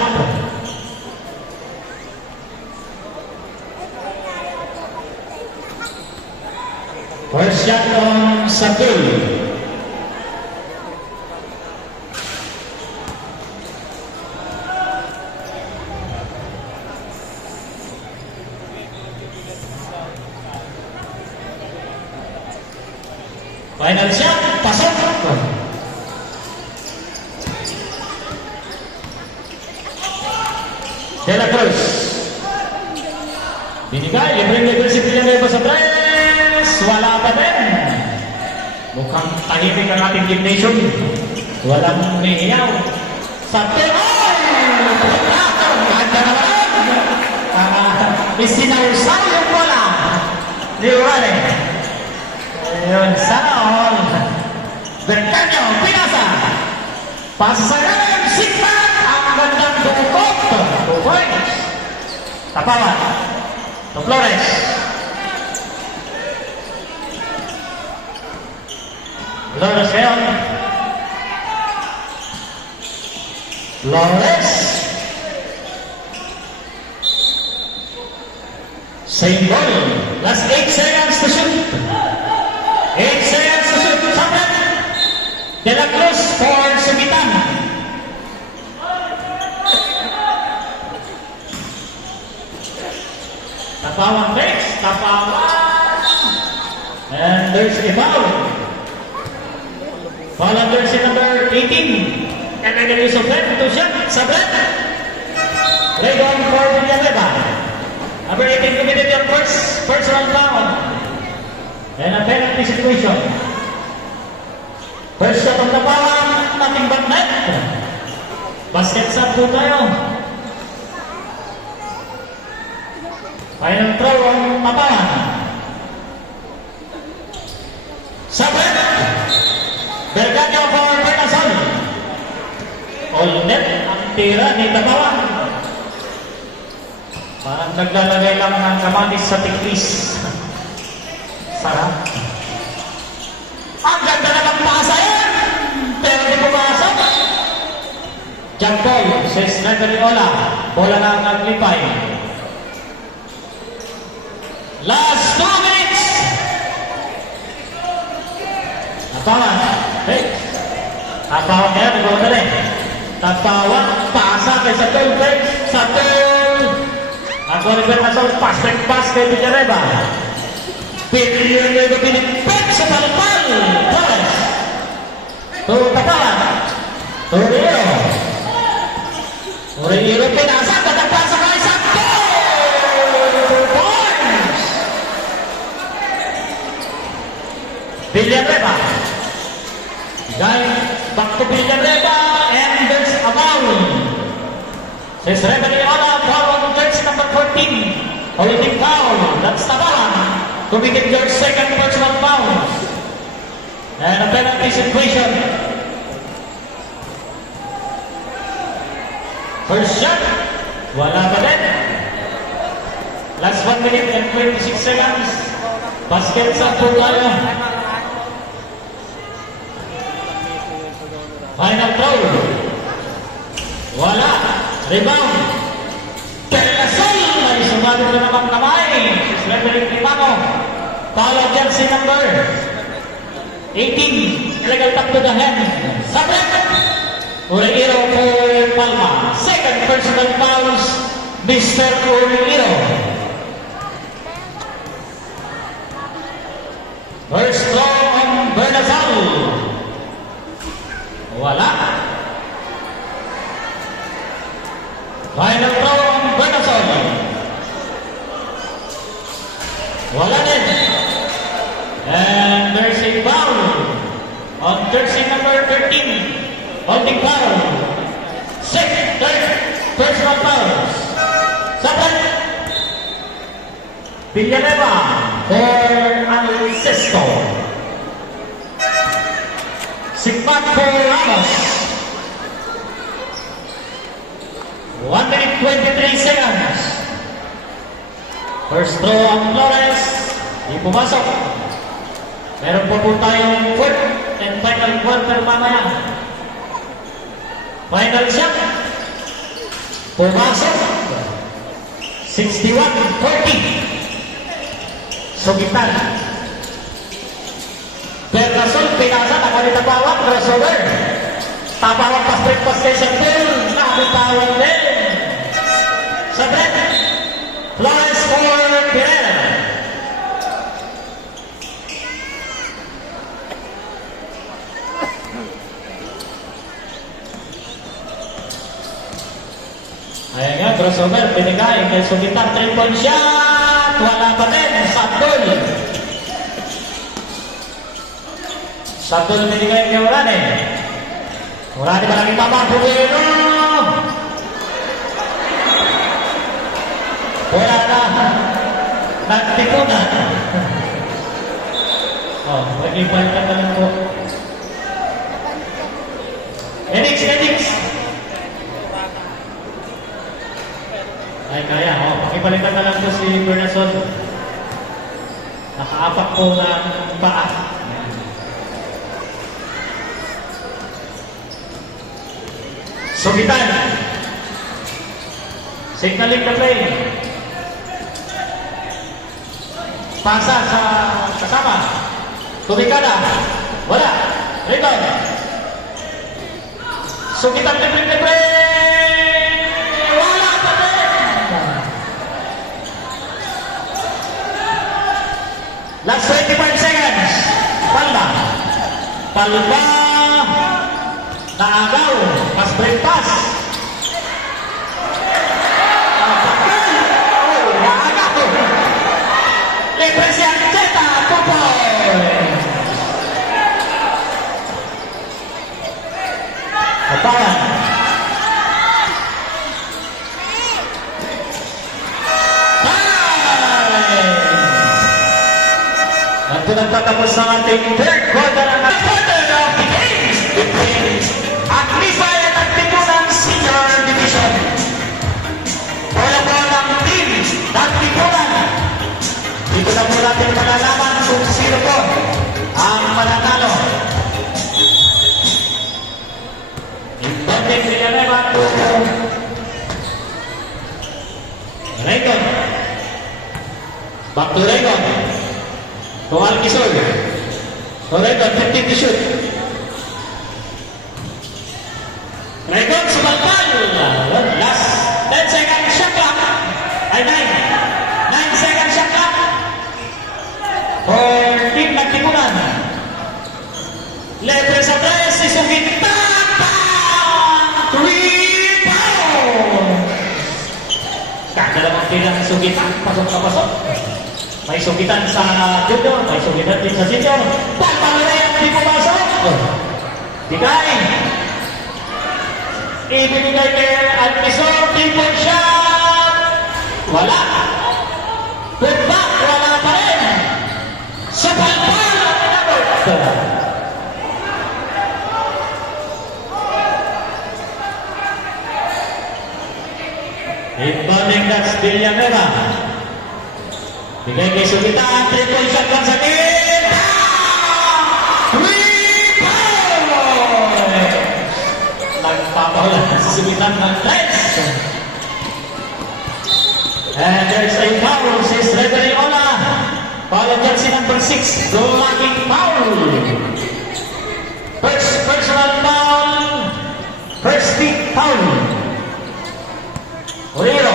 First shot on Satul. Final shot, pasok. De La Cruz. Binigay, libre-libre si Villanueva sa press. Wala pa din. Mukhang tahimik ang ating gymnasium. Walang umihiyaw. Sa Tehoy! Ganda naman! Isinausaw yung bola. Di wala. Ayun, sana all. Berkanyo, pinasa. Pasagalan, sikpat. Ang gandang dukot. 2 points. Tapawan. To Flores. Flores ngayon. Flores. Same ball. Last 8 seconds to shoot. 8 seconds to shoot. Sabret. De La Cruz for Sumitan. Tapawan breaks. Tapawan. And there's a foul. Foul on jersey number 18. And then use of left to shot. Sabret. Regon for Villanueva. Number 18 committed your first round foul. And a penalty situation. First shot on Tapawan. Nothing but net. Basket shot po tayo. Final throw on Tapawan. Sabret. Berganyo for Bernasol. All net ang tira ni Tapawan. Parang naglalagay lang ng kamatis sa tiklis. Sarap. Ang ganda na ng pasa yan. Pero di pumasok. Jack Paul, says Regaliola. Bola na ang naglipay. Last 2 minutes. Tapawan. Hey. Tapawan kaya, nagawa na rin. Tapawan, pasa kay Satul. Satul. Ako rin Bernasol, pass kay Villanueva. Villanueva pinipit sa palpal. Torres. To Tapawan. To Rio. Rio pinasa, tatagpasa kay Satul. Points. Villanueva. Guys, back to Villanueva and there's a foul. Says Reveille Ola, foul on jersey number 14. Holding foul. That's Tabaran. Committed your second personal foul. And a penalty situation. First shot. Wala pa din. Last 1 minute and 26 seconds. Basket sa po tayo. Final throw. Wala. Rebound. Perlasol. Ay sumabit na naman kamay. Referee Primano. Foul of jersey number 18. Illegal tap to the hand. Sabret. Ureiro for Palma. Second personal fouls. Mr. Ureiro. First throw on Bernazal. Wala. Final throw on Bernazal. Wala din. And there's a foul on jersey number 13. Holding foul. Third personal fouls. Sabret. Villanueva for Alcesto. Sigmat for Ramos. 1 minute 23 seconds. First throw on Flores. Di pumasok. Meron po tayong fourth and final quarter mamaya. Final shot. Pumasok. 61-40. Sugitan. Perlasol, pinasa, nakalitabawat, crossover. Tabawat pa straight pa station pool. Nakalitawan din. Sabret. Flores for Pirela. Ayan nga, crossover, binigay. Kaya Sugitan, 3-point shot. Wala pa din. Sabdol. Sabdol binigay kay Urane. Urane maraming tamang Pugino. Wala na. Nagtipunan. Oh, mag-ibalik ka lang po. Enix. Ay, kaya. Oh, pakibalikan na lang po si Bernazon. Nakaapak po ng paa. Sugitan. Signaling na play. Pasa sa kasama. Tumikada. Wala. Return. Sugitan na play. Last 25 seconds. Palma. Naagaw. Pas break pass. Naagaw. Libre si Arteta. Pupoy. Kapalan. Ito nagtatapos ng ating third quarter of the game between Aglipay at Agtipunan Senior Division. Bola po ng team Agtipunan. Dito na po natin malalaman kung sino po ang mananalo. Inbounding Villanueva to Raycon. Back to Raycon. Kung Alquisol. Raycon, 15 to shoot. Raycon, sumalpal. Last 10 seconds shot clock. Ay, 9 seconds shot clock. For team Nagtipunan. Lebre sa 3, si Sugitan. 3 pounds. Dalawang pilang Sugitan. Pasok na pasok. May Sugitan sa junior, may Sugitan din sa senior. Palma na yan, di pumasok. Bigay. Ibinigay kay Alpisor, triple shot! Wala! Put back, wala pa rin! Sa palpal ang inabot! Incoming, that's Villanueva. Bigay kay Sugita, triple shot lang sa akin! Nagpapawala si Sugita ng Reds. And there's a foul, says Reverie Ola. Foul on jersey number 6, blocking foul. First personal foul, first team foul. Orero.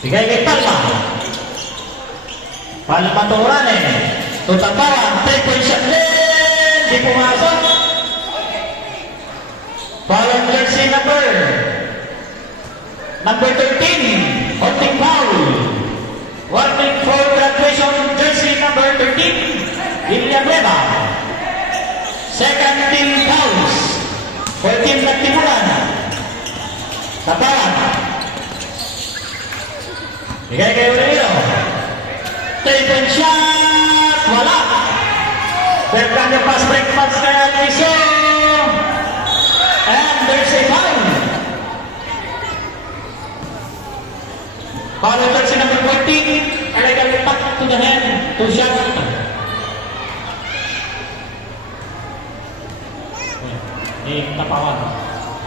Bigay kay Palma. Palma Torane. Tutapawan, triple shot din. Di pumasok. Foul on jersey number 13. Holding foul. Warning for graduation jersey number 13. Villanueva. Second team fouls. For team Nagtimulan. Tapawan. Bigay kay Oreo. Triple shot. Wala. Berkan yung pass break pass kay Alviso. And there's a foul. Foul on jersey number 14. Illegal tap to the head. Two shot. Tapawan.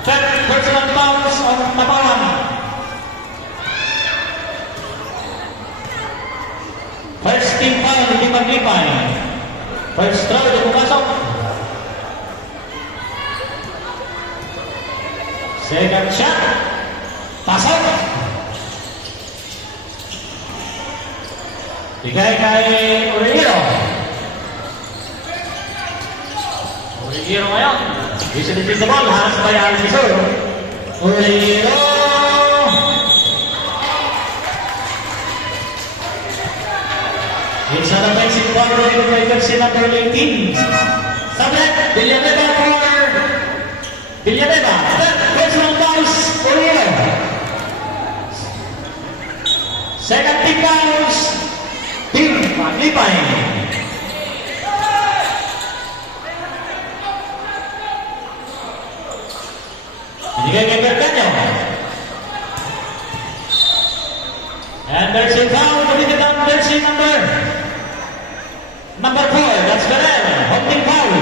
Third personal fouls on Tapawan. First team foul, hindi maglipay. First throw, di pumasok. Second shot. Pasok. Bigay kay Oreo. Oreo ngayon. Bisa di the ball, harus bayar Alvisor. Oreo. It's an offensive foul by jersey number 18. Subject, Villanueva for Villanueva. Personal fouls, Oreo. Second team fouls, team Maglipay. Binigay kay Berganyo. And there's a foul, committed on jersey number 4, that's Ferrer, holding foul.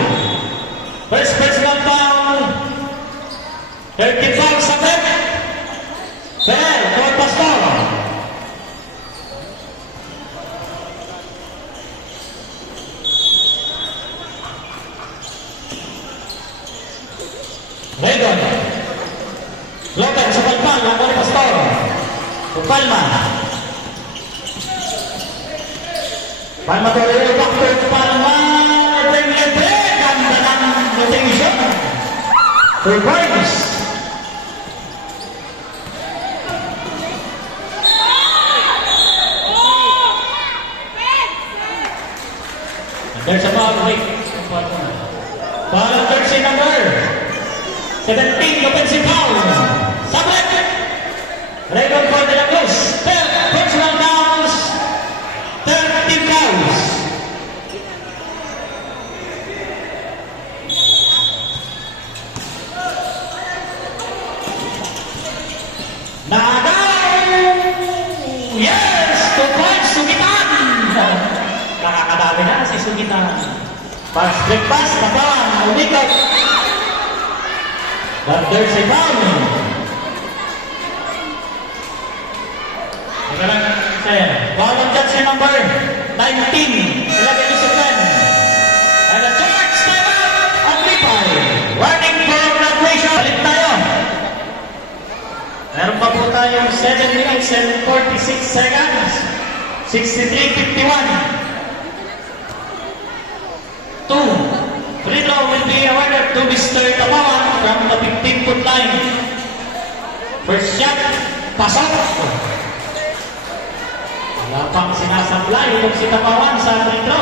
First personal foul, 30 foul sa back. Ferrer, for Pastor. Regon. Logan sa Palpal, ang mga Pastor. Palma. Palma to Oreo, back to Palma. Lebre, ganda ng rotation. For points. And there's a foul, wait. Foul on jersey number 17, offensive foul. Sabit. Regon for De La Cruz. Third personal fouls. Third team fouls. Nagaw! Yes! 2 points, Sugitan! Nakakadami na si Sugitan. Pass break pass, Tapawan, umikot. But there's a foul. Foul on jersey number 19. Ilagay niyo sa 10. And a charge time out on Lipay. Warning for graduation. Balik tayo. Meron pa po tayong 7 minutes and 46 seconds. 63:51. 2. Free throw will be awarded to Mr. Tapawan from the 15-foot line. First shot, pasok. Wala pang sinasablay itong si Tapawan sa free throw.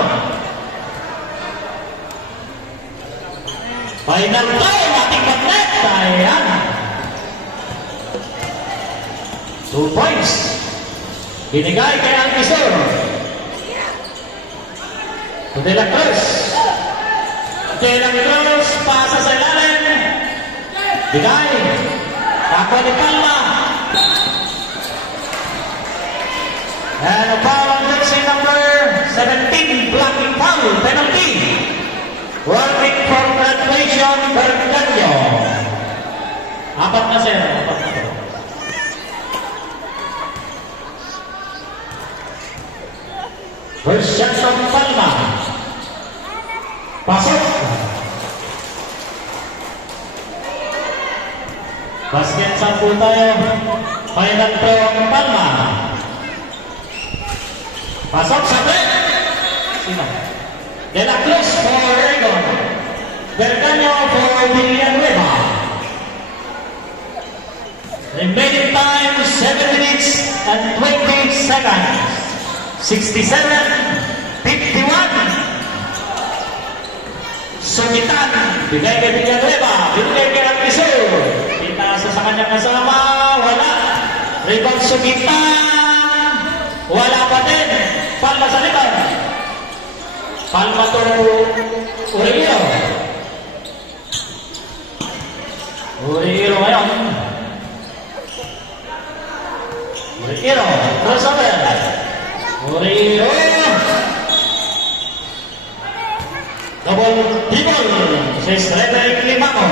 Final time, ating magnet. Ayan. 2 points. Binigay kay Alquisor. To De La Cruz. De La Cruz, pasa sa ilalim. Bigay. Tako ni Palma. And a foul on jersey number 17, blocking foul, penalty. Warning for graduation, Berganyo. Apat na sir, apat na to. First shot from Palma. Pasok. Basket sampu tayo. Final throw ang Palma. Pasok sa break. Sino? De La Cruz for Oregon. Berganyo for Villanueva. Remaining time 7 minutes and 20 seconds. 67, 51. Sumitan. Bigay kay Villanueva. Bigay kay Alquisor. Pinasa sa kanyang kasama. Wala. Rebound Sumitan. Wala pa din. Palma sa likod. Palma to Urielo. Urielo ngayon. Urielo. Crossover. Urielo. Double dribble. Si Frederick Limaco.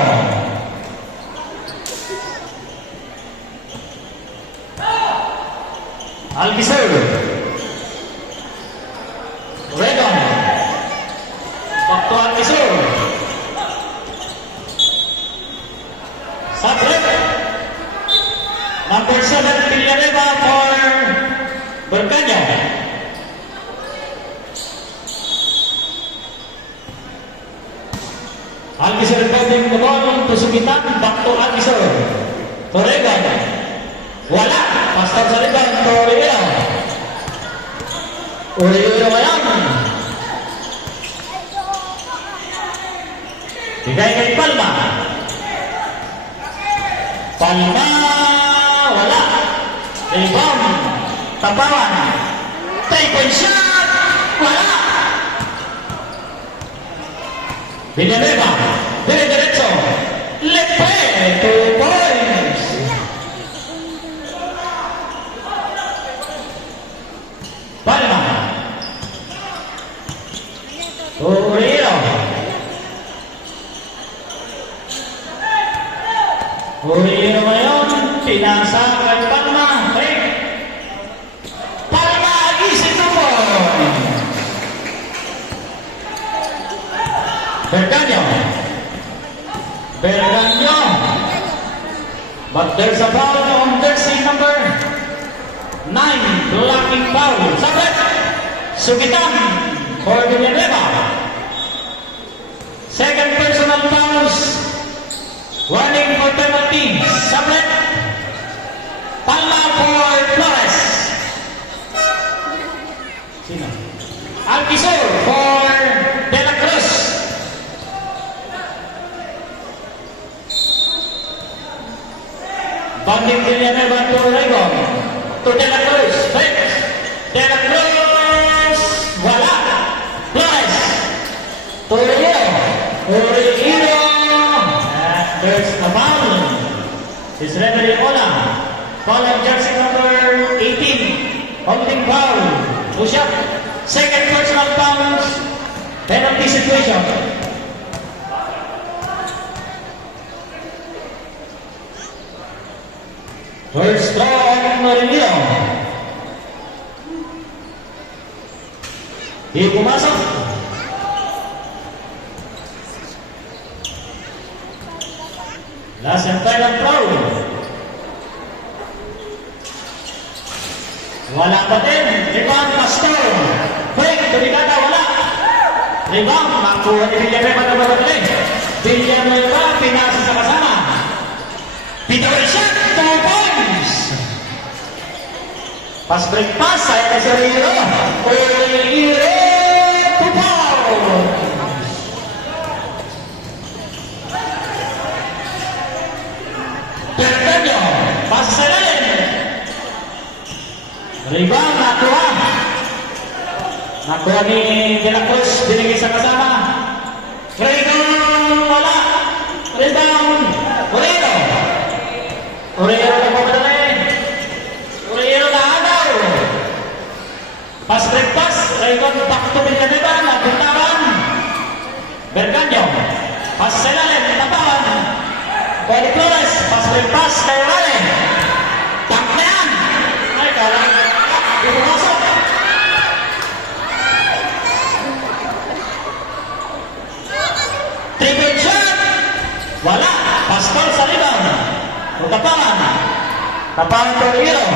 Alquisor. Oregon. Back to Alquisor. Sabrek. Number 7, Villanueva for Berganyo. Alquisor recording the ball to Sumitan. Back to Alquisor. Oregon. Wala. Pastor sa rebound to Urielo. Urielo ngayon. Bigay kay Palma. Palma. Wala. Rebound. Tapawan. 3-point shot. Wala. Villanueva. Dire-diretso. Lepe. 2 points. Palma. Urielo. Urielo ngayon. Pinasa kay Palma. Break. Palma. Easy 2 points. Berganyo. Berganyo. But there's a foul on jersey number 9, blocking foul. Sabit. Sumitan for Villanueva. Second personal fouls. Warning for penalty. Sabit. Palma for Flores. Sino? Alquisor for De La Cruz. Banding Villanueva to Oregon. To De La Cruz. Fake. De La Cruz. Wala. Flores. To Urielo. Urielo. And there's a foul. It's referee Ola. Foul on jersey number 18. Holding foul. Push up. Second personal foul. Penalty situation. First throw on Urielo. Di pumasok. Last and final throw. Wala pa din. Rebound Pastor. Break. Tulikata. Wala. Rebound. Makuha ni Villanueva na babalik. Villanueva. Pinasa sa kasama. Peter shot. 2 points. Pass break pass. Saya kay Urielo. Urielo. 2 points. Rebound, nakuha. Nakuha ni De La Cruz, binigay sa kasama. Rebound, wala. Rebound, Orero. Orero na pamadali. Orero na agaw. Pass break pass. Rebound, back to Villanueva. Napuntawan. Berganyo. Pass sa ilalim, tapawan. Body Flores, pass break pass. Kay Raleigh. Tank na yan. Ay, karang. Pumasok. Triple shot. Wala. Pastor sa rebound. Tapawan. Tapawan to Hero.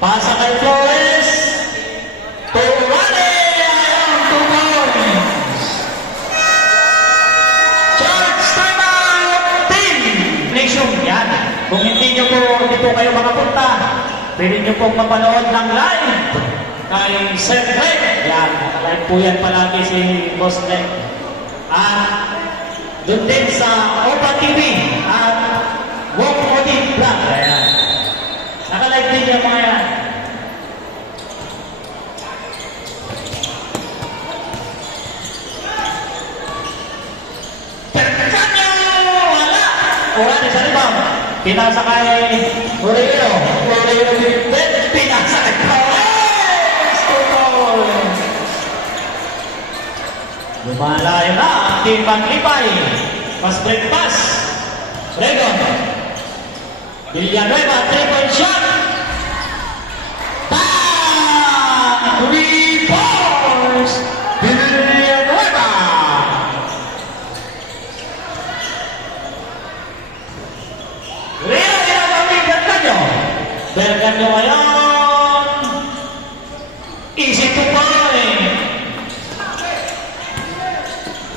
Pasa kay Flores. To Raleigh. Ayaw, 2 points. Charge timeout. Team Nation. Yan. Kung hindi nyo po kayo makapunta, pwede nyo pong mapanood ng live kay Sir Greg. Yan, nakalive po yan palagi si Boss Greg. At doon din sa Opa TV at Wong Odin Vlog. Ayan. Nakalive din yung mga yan. Wala! Wala din sa rebound. Pinasa kay Orero. Orero din. Pinasa kay Flores. Lumalayo na ang team Panglipay. Pass break pass. Regon. Villanueva, 3-point shot. Bang! 3 points. Villanueva. Berganyo ngayon. Easy to point.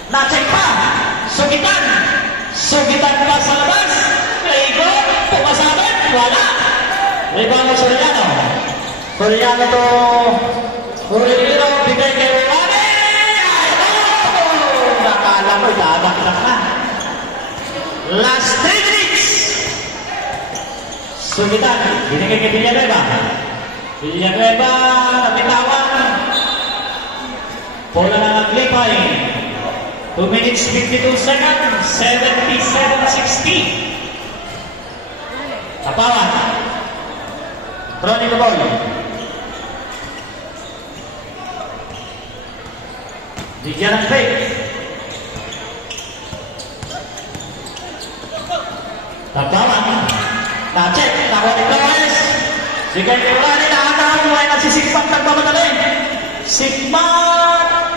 Na-check pa. Sugitan. Sugitan pa sa labas. Leigo. Pumasabit. Wala. Rebound ng Soriano. Soriano to. Orero. Bigay kay Rane. Ayaw. Nakala mo. Dadakdak na. Last 3 minutes. Sugitan, binigay kay Villanueva. Villanueva, napitawan. Bola na naglipay. 2 minutes, 52 seconds, 77-60. Tapawan. Throwing the ball. Bigyan ng fake. Tapawan. Na-check, nakuha ni Flores. Sige, wala rin nakatawa mo ay nagsisikpat nagmamadali. Sikmat!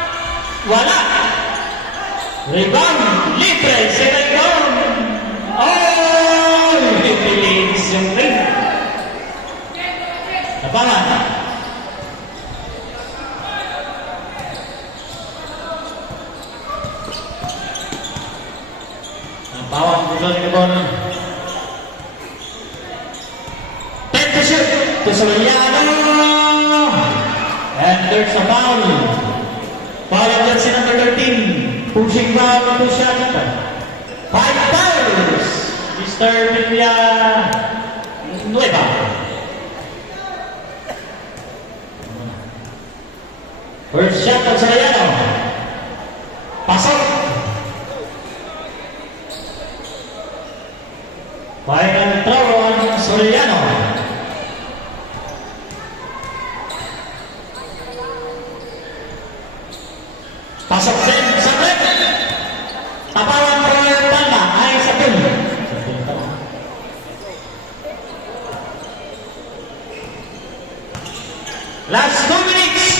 Wala! Rebound! Libre! Second down! Oh! Libre-linis yung ring. Napangan. Napawan dito ni Gabon. To Soriano. And there's a foul. Foul on jersey number 13. Pushing foul to shot. 5 fouls. Mr. Villanueva. First shot of Soriano. Pasok. Final throw on Soriano. Pasok din sa break. Tapawan for Palma ay sa pin. Last 2 minutes.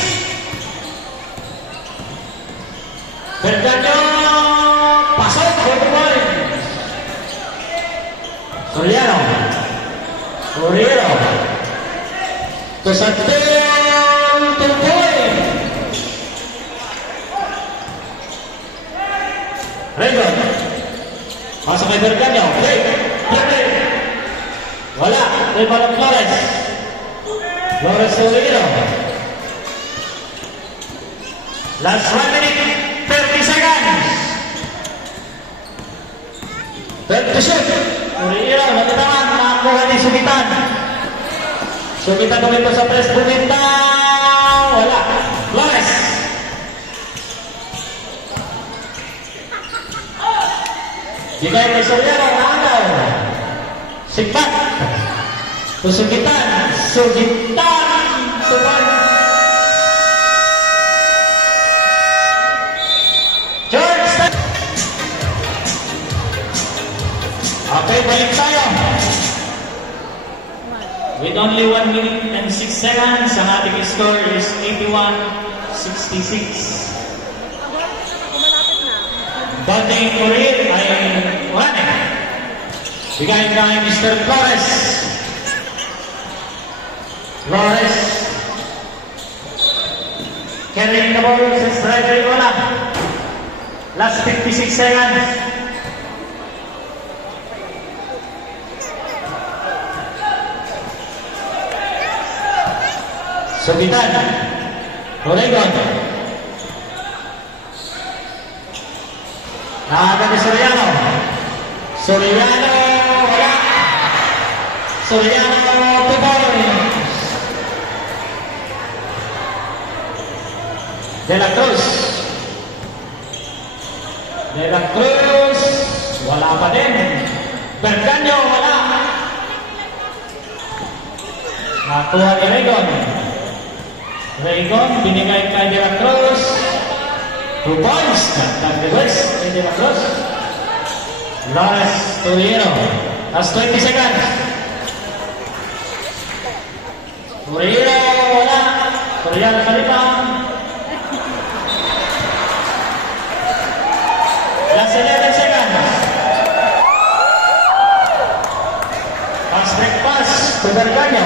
Berganyo. Pasok for the point. Soriano. Orero. To sa 2 point. Regon. Masuk kay Berganyo. Break. Break. Wala. Rebound ng Flores. Flores to Orero. Last 1 minute. 30 seconds. 30 shoot. Orero. Nagtaman. Nakakuha ni Sugitan. Sumitan kami po sa press bumenta. Wala. Flores. Bigay kay Soriano, naagaw. Sigpat. Sugitan. Sugitan. Tuman. George. Okay, balik tayo. With only 1 minute and 6 seconds, ang ating score is 81-66. Batting career ay wala. Bigay kay Mr. Flores. Flores. Carrying the ball sa striker, wala. Last 56 seconds. Subitan. Oregon. Naaga ni Soriano. Soriano, wala. Soriano, 2 points. De La Cruz. De La Cruz, wala pa din. Berganyo, wala. Nakuha ni Regon. Regon, binigay kay De La Cruz. 2 points. Nagtag the West kay De La Cruz. Last 2-0. Last 20 seconds. Torino, wala. Torino sa rebound. Last 11 seconds. Fast break pass to Berganyo.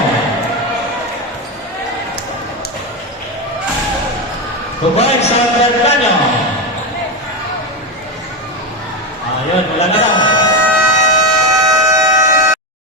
2 points sa Berganyo. Ayun, wala na lang.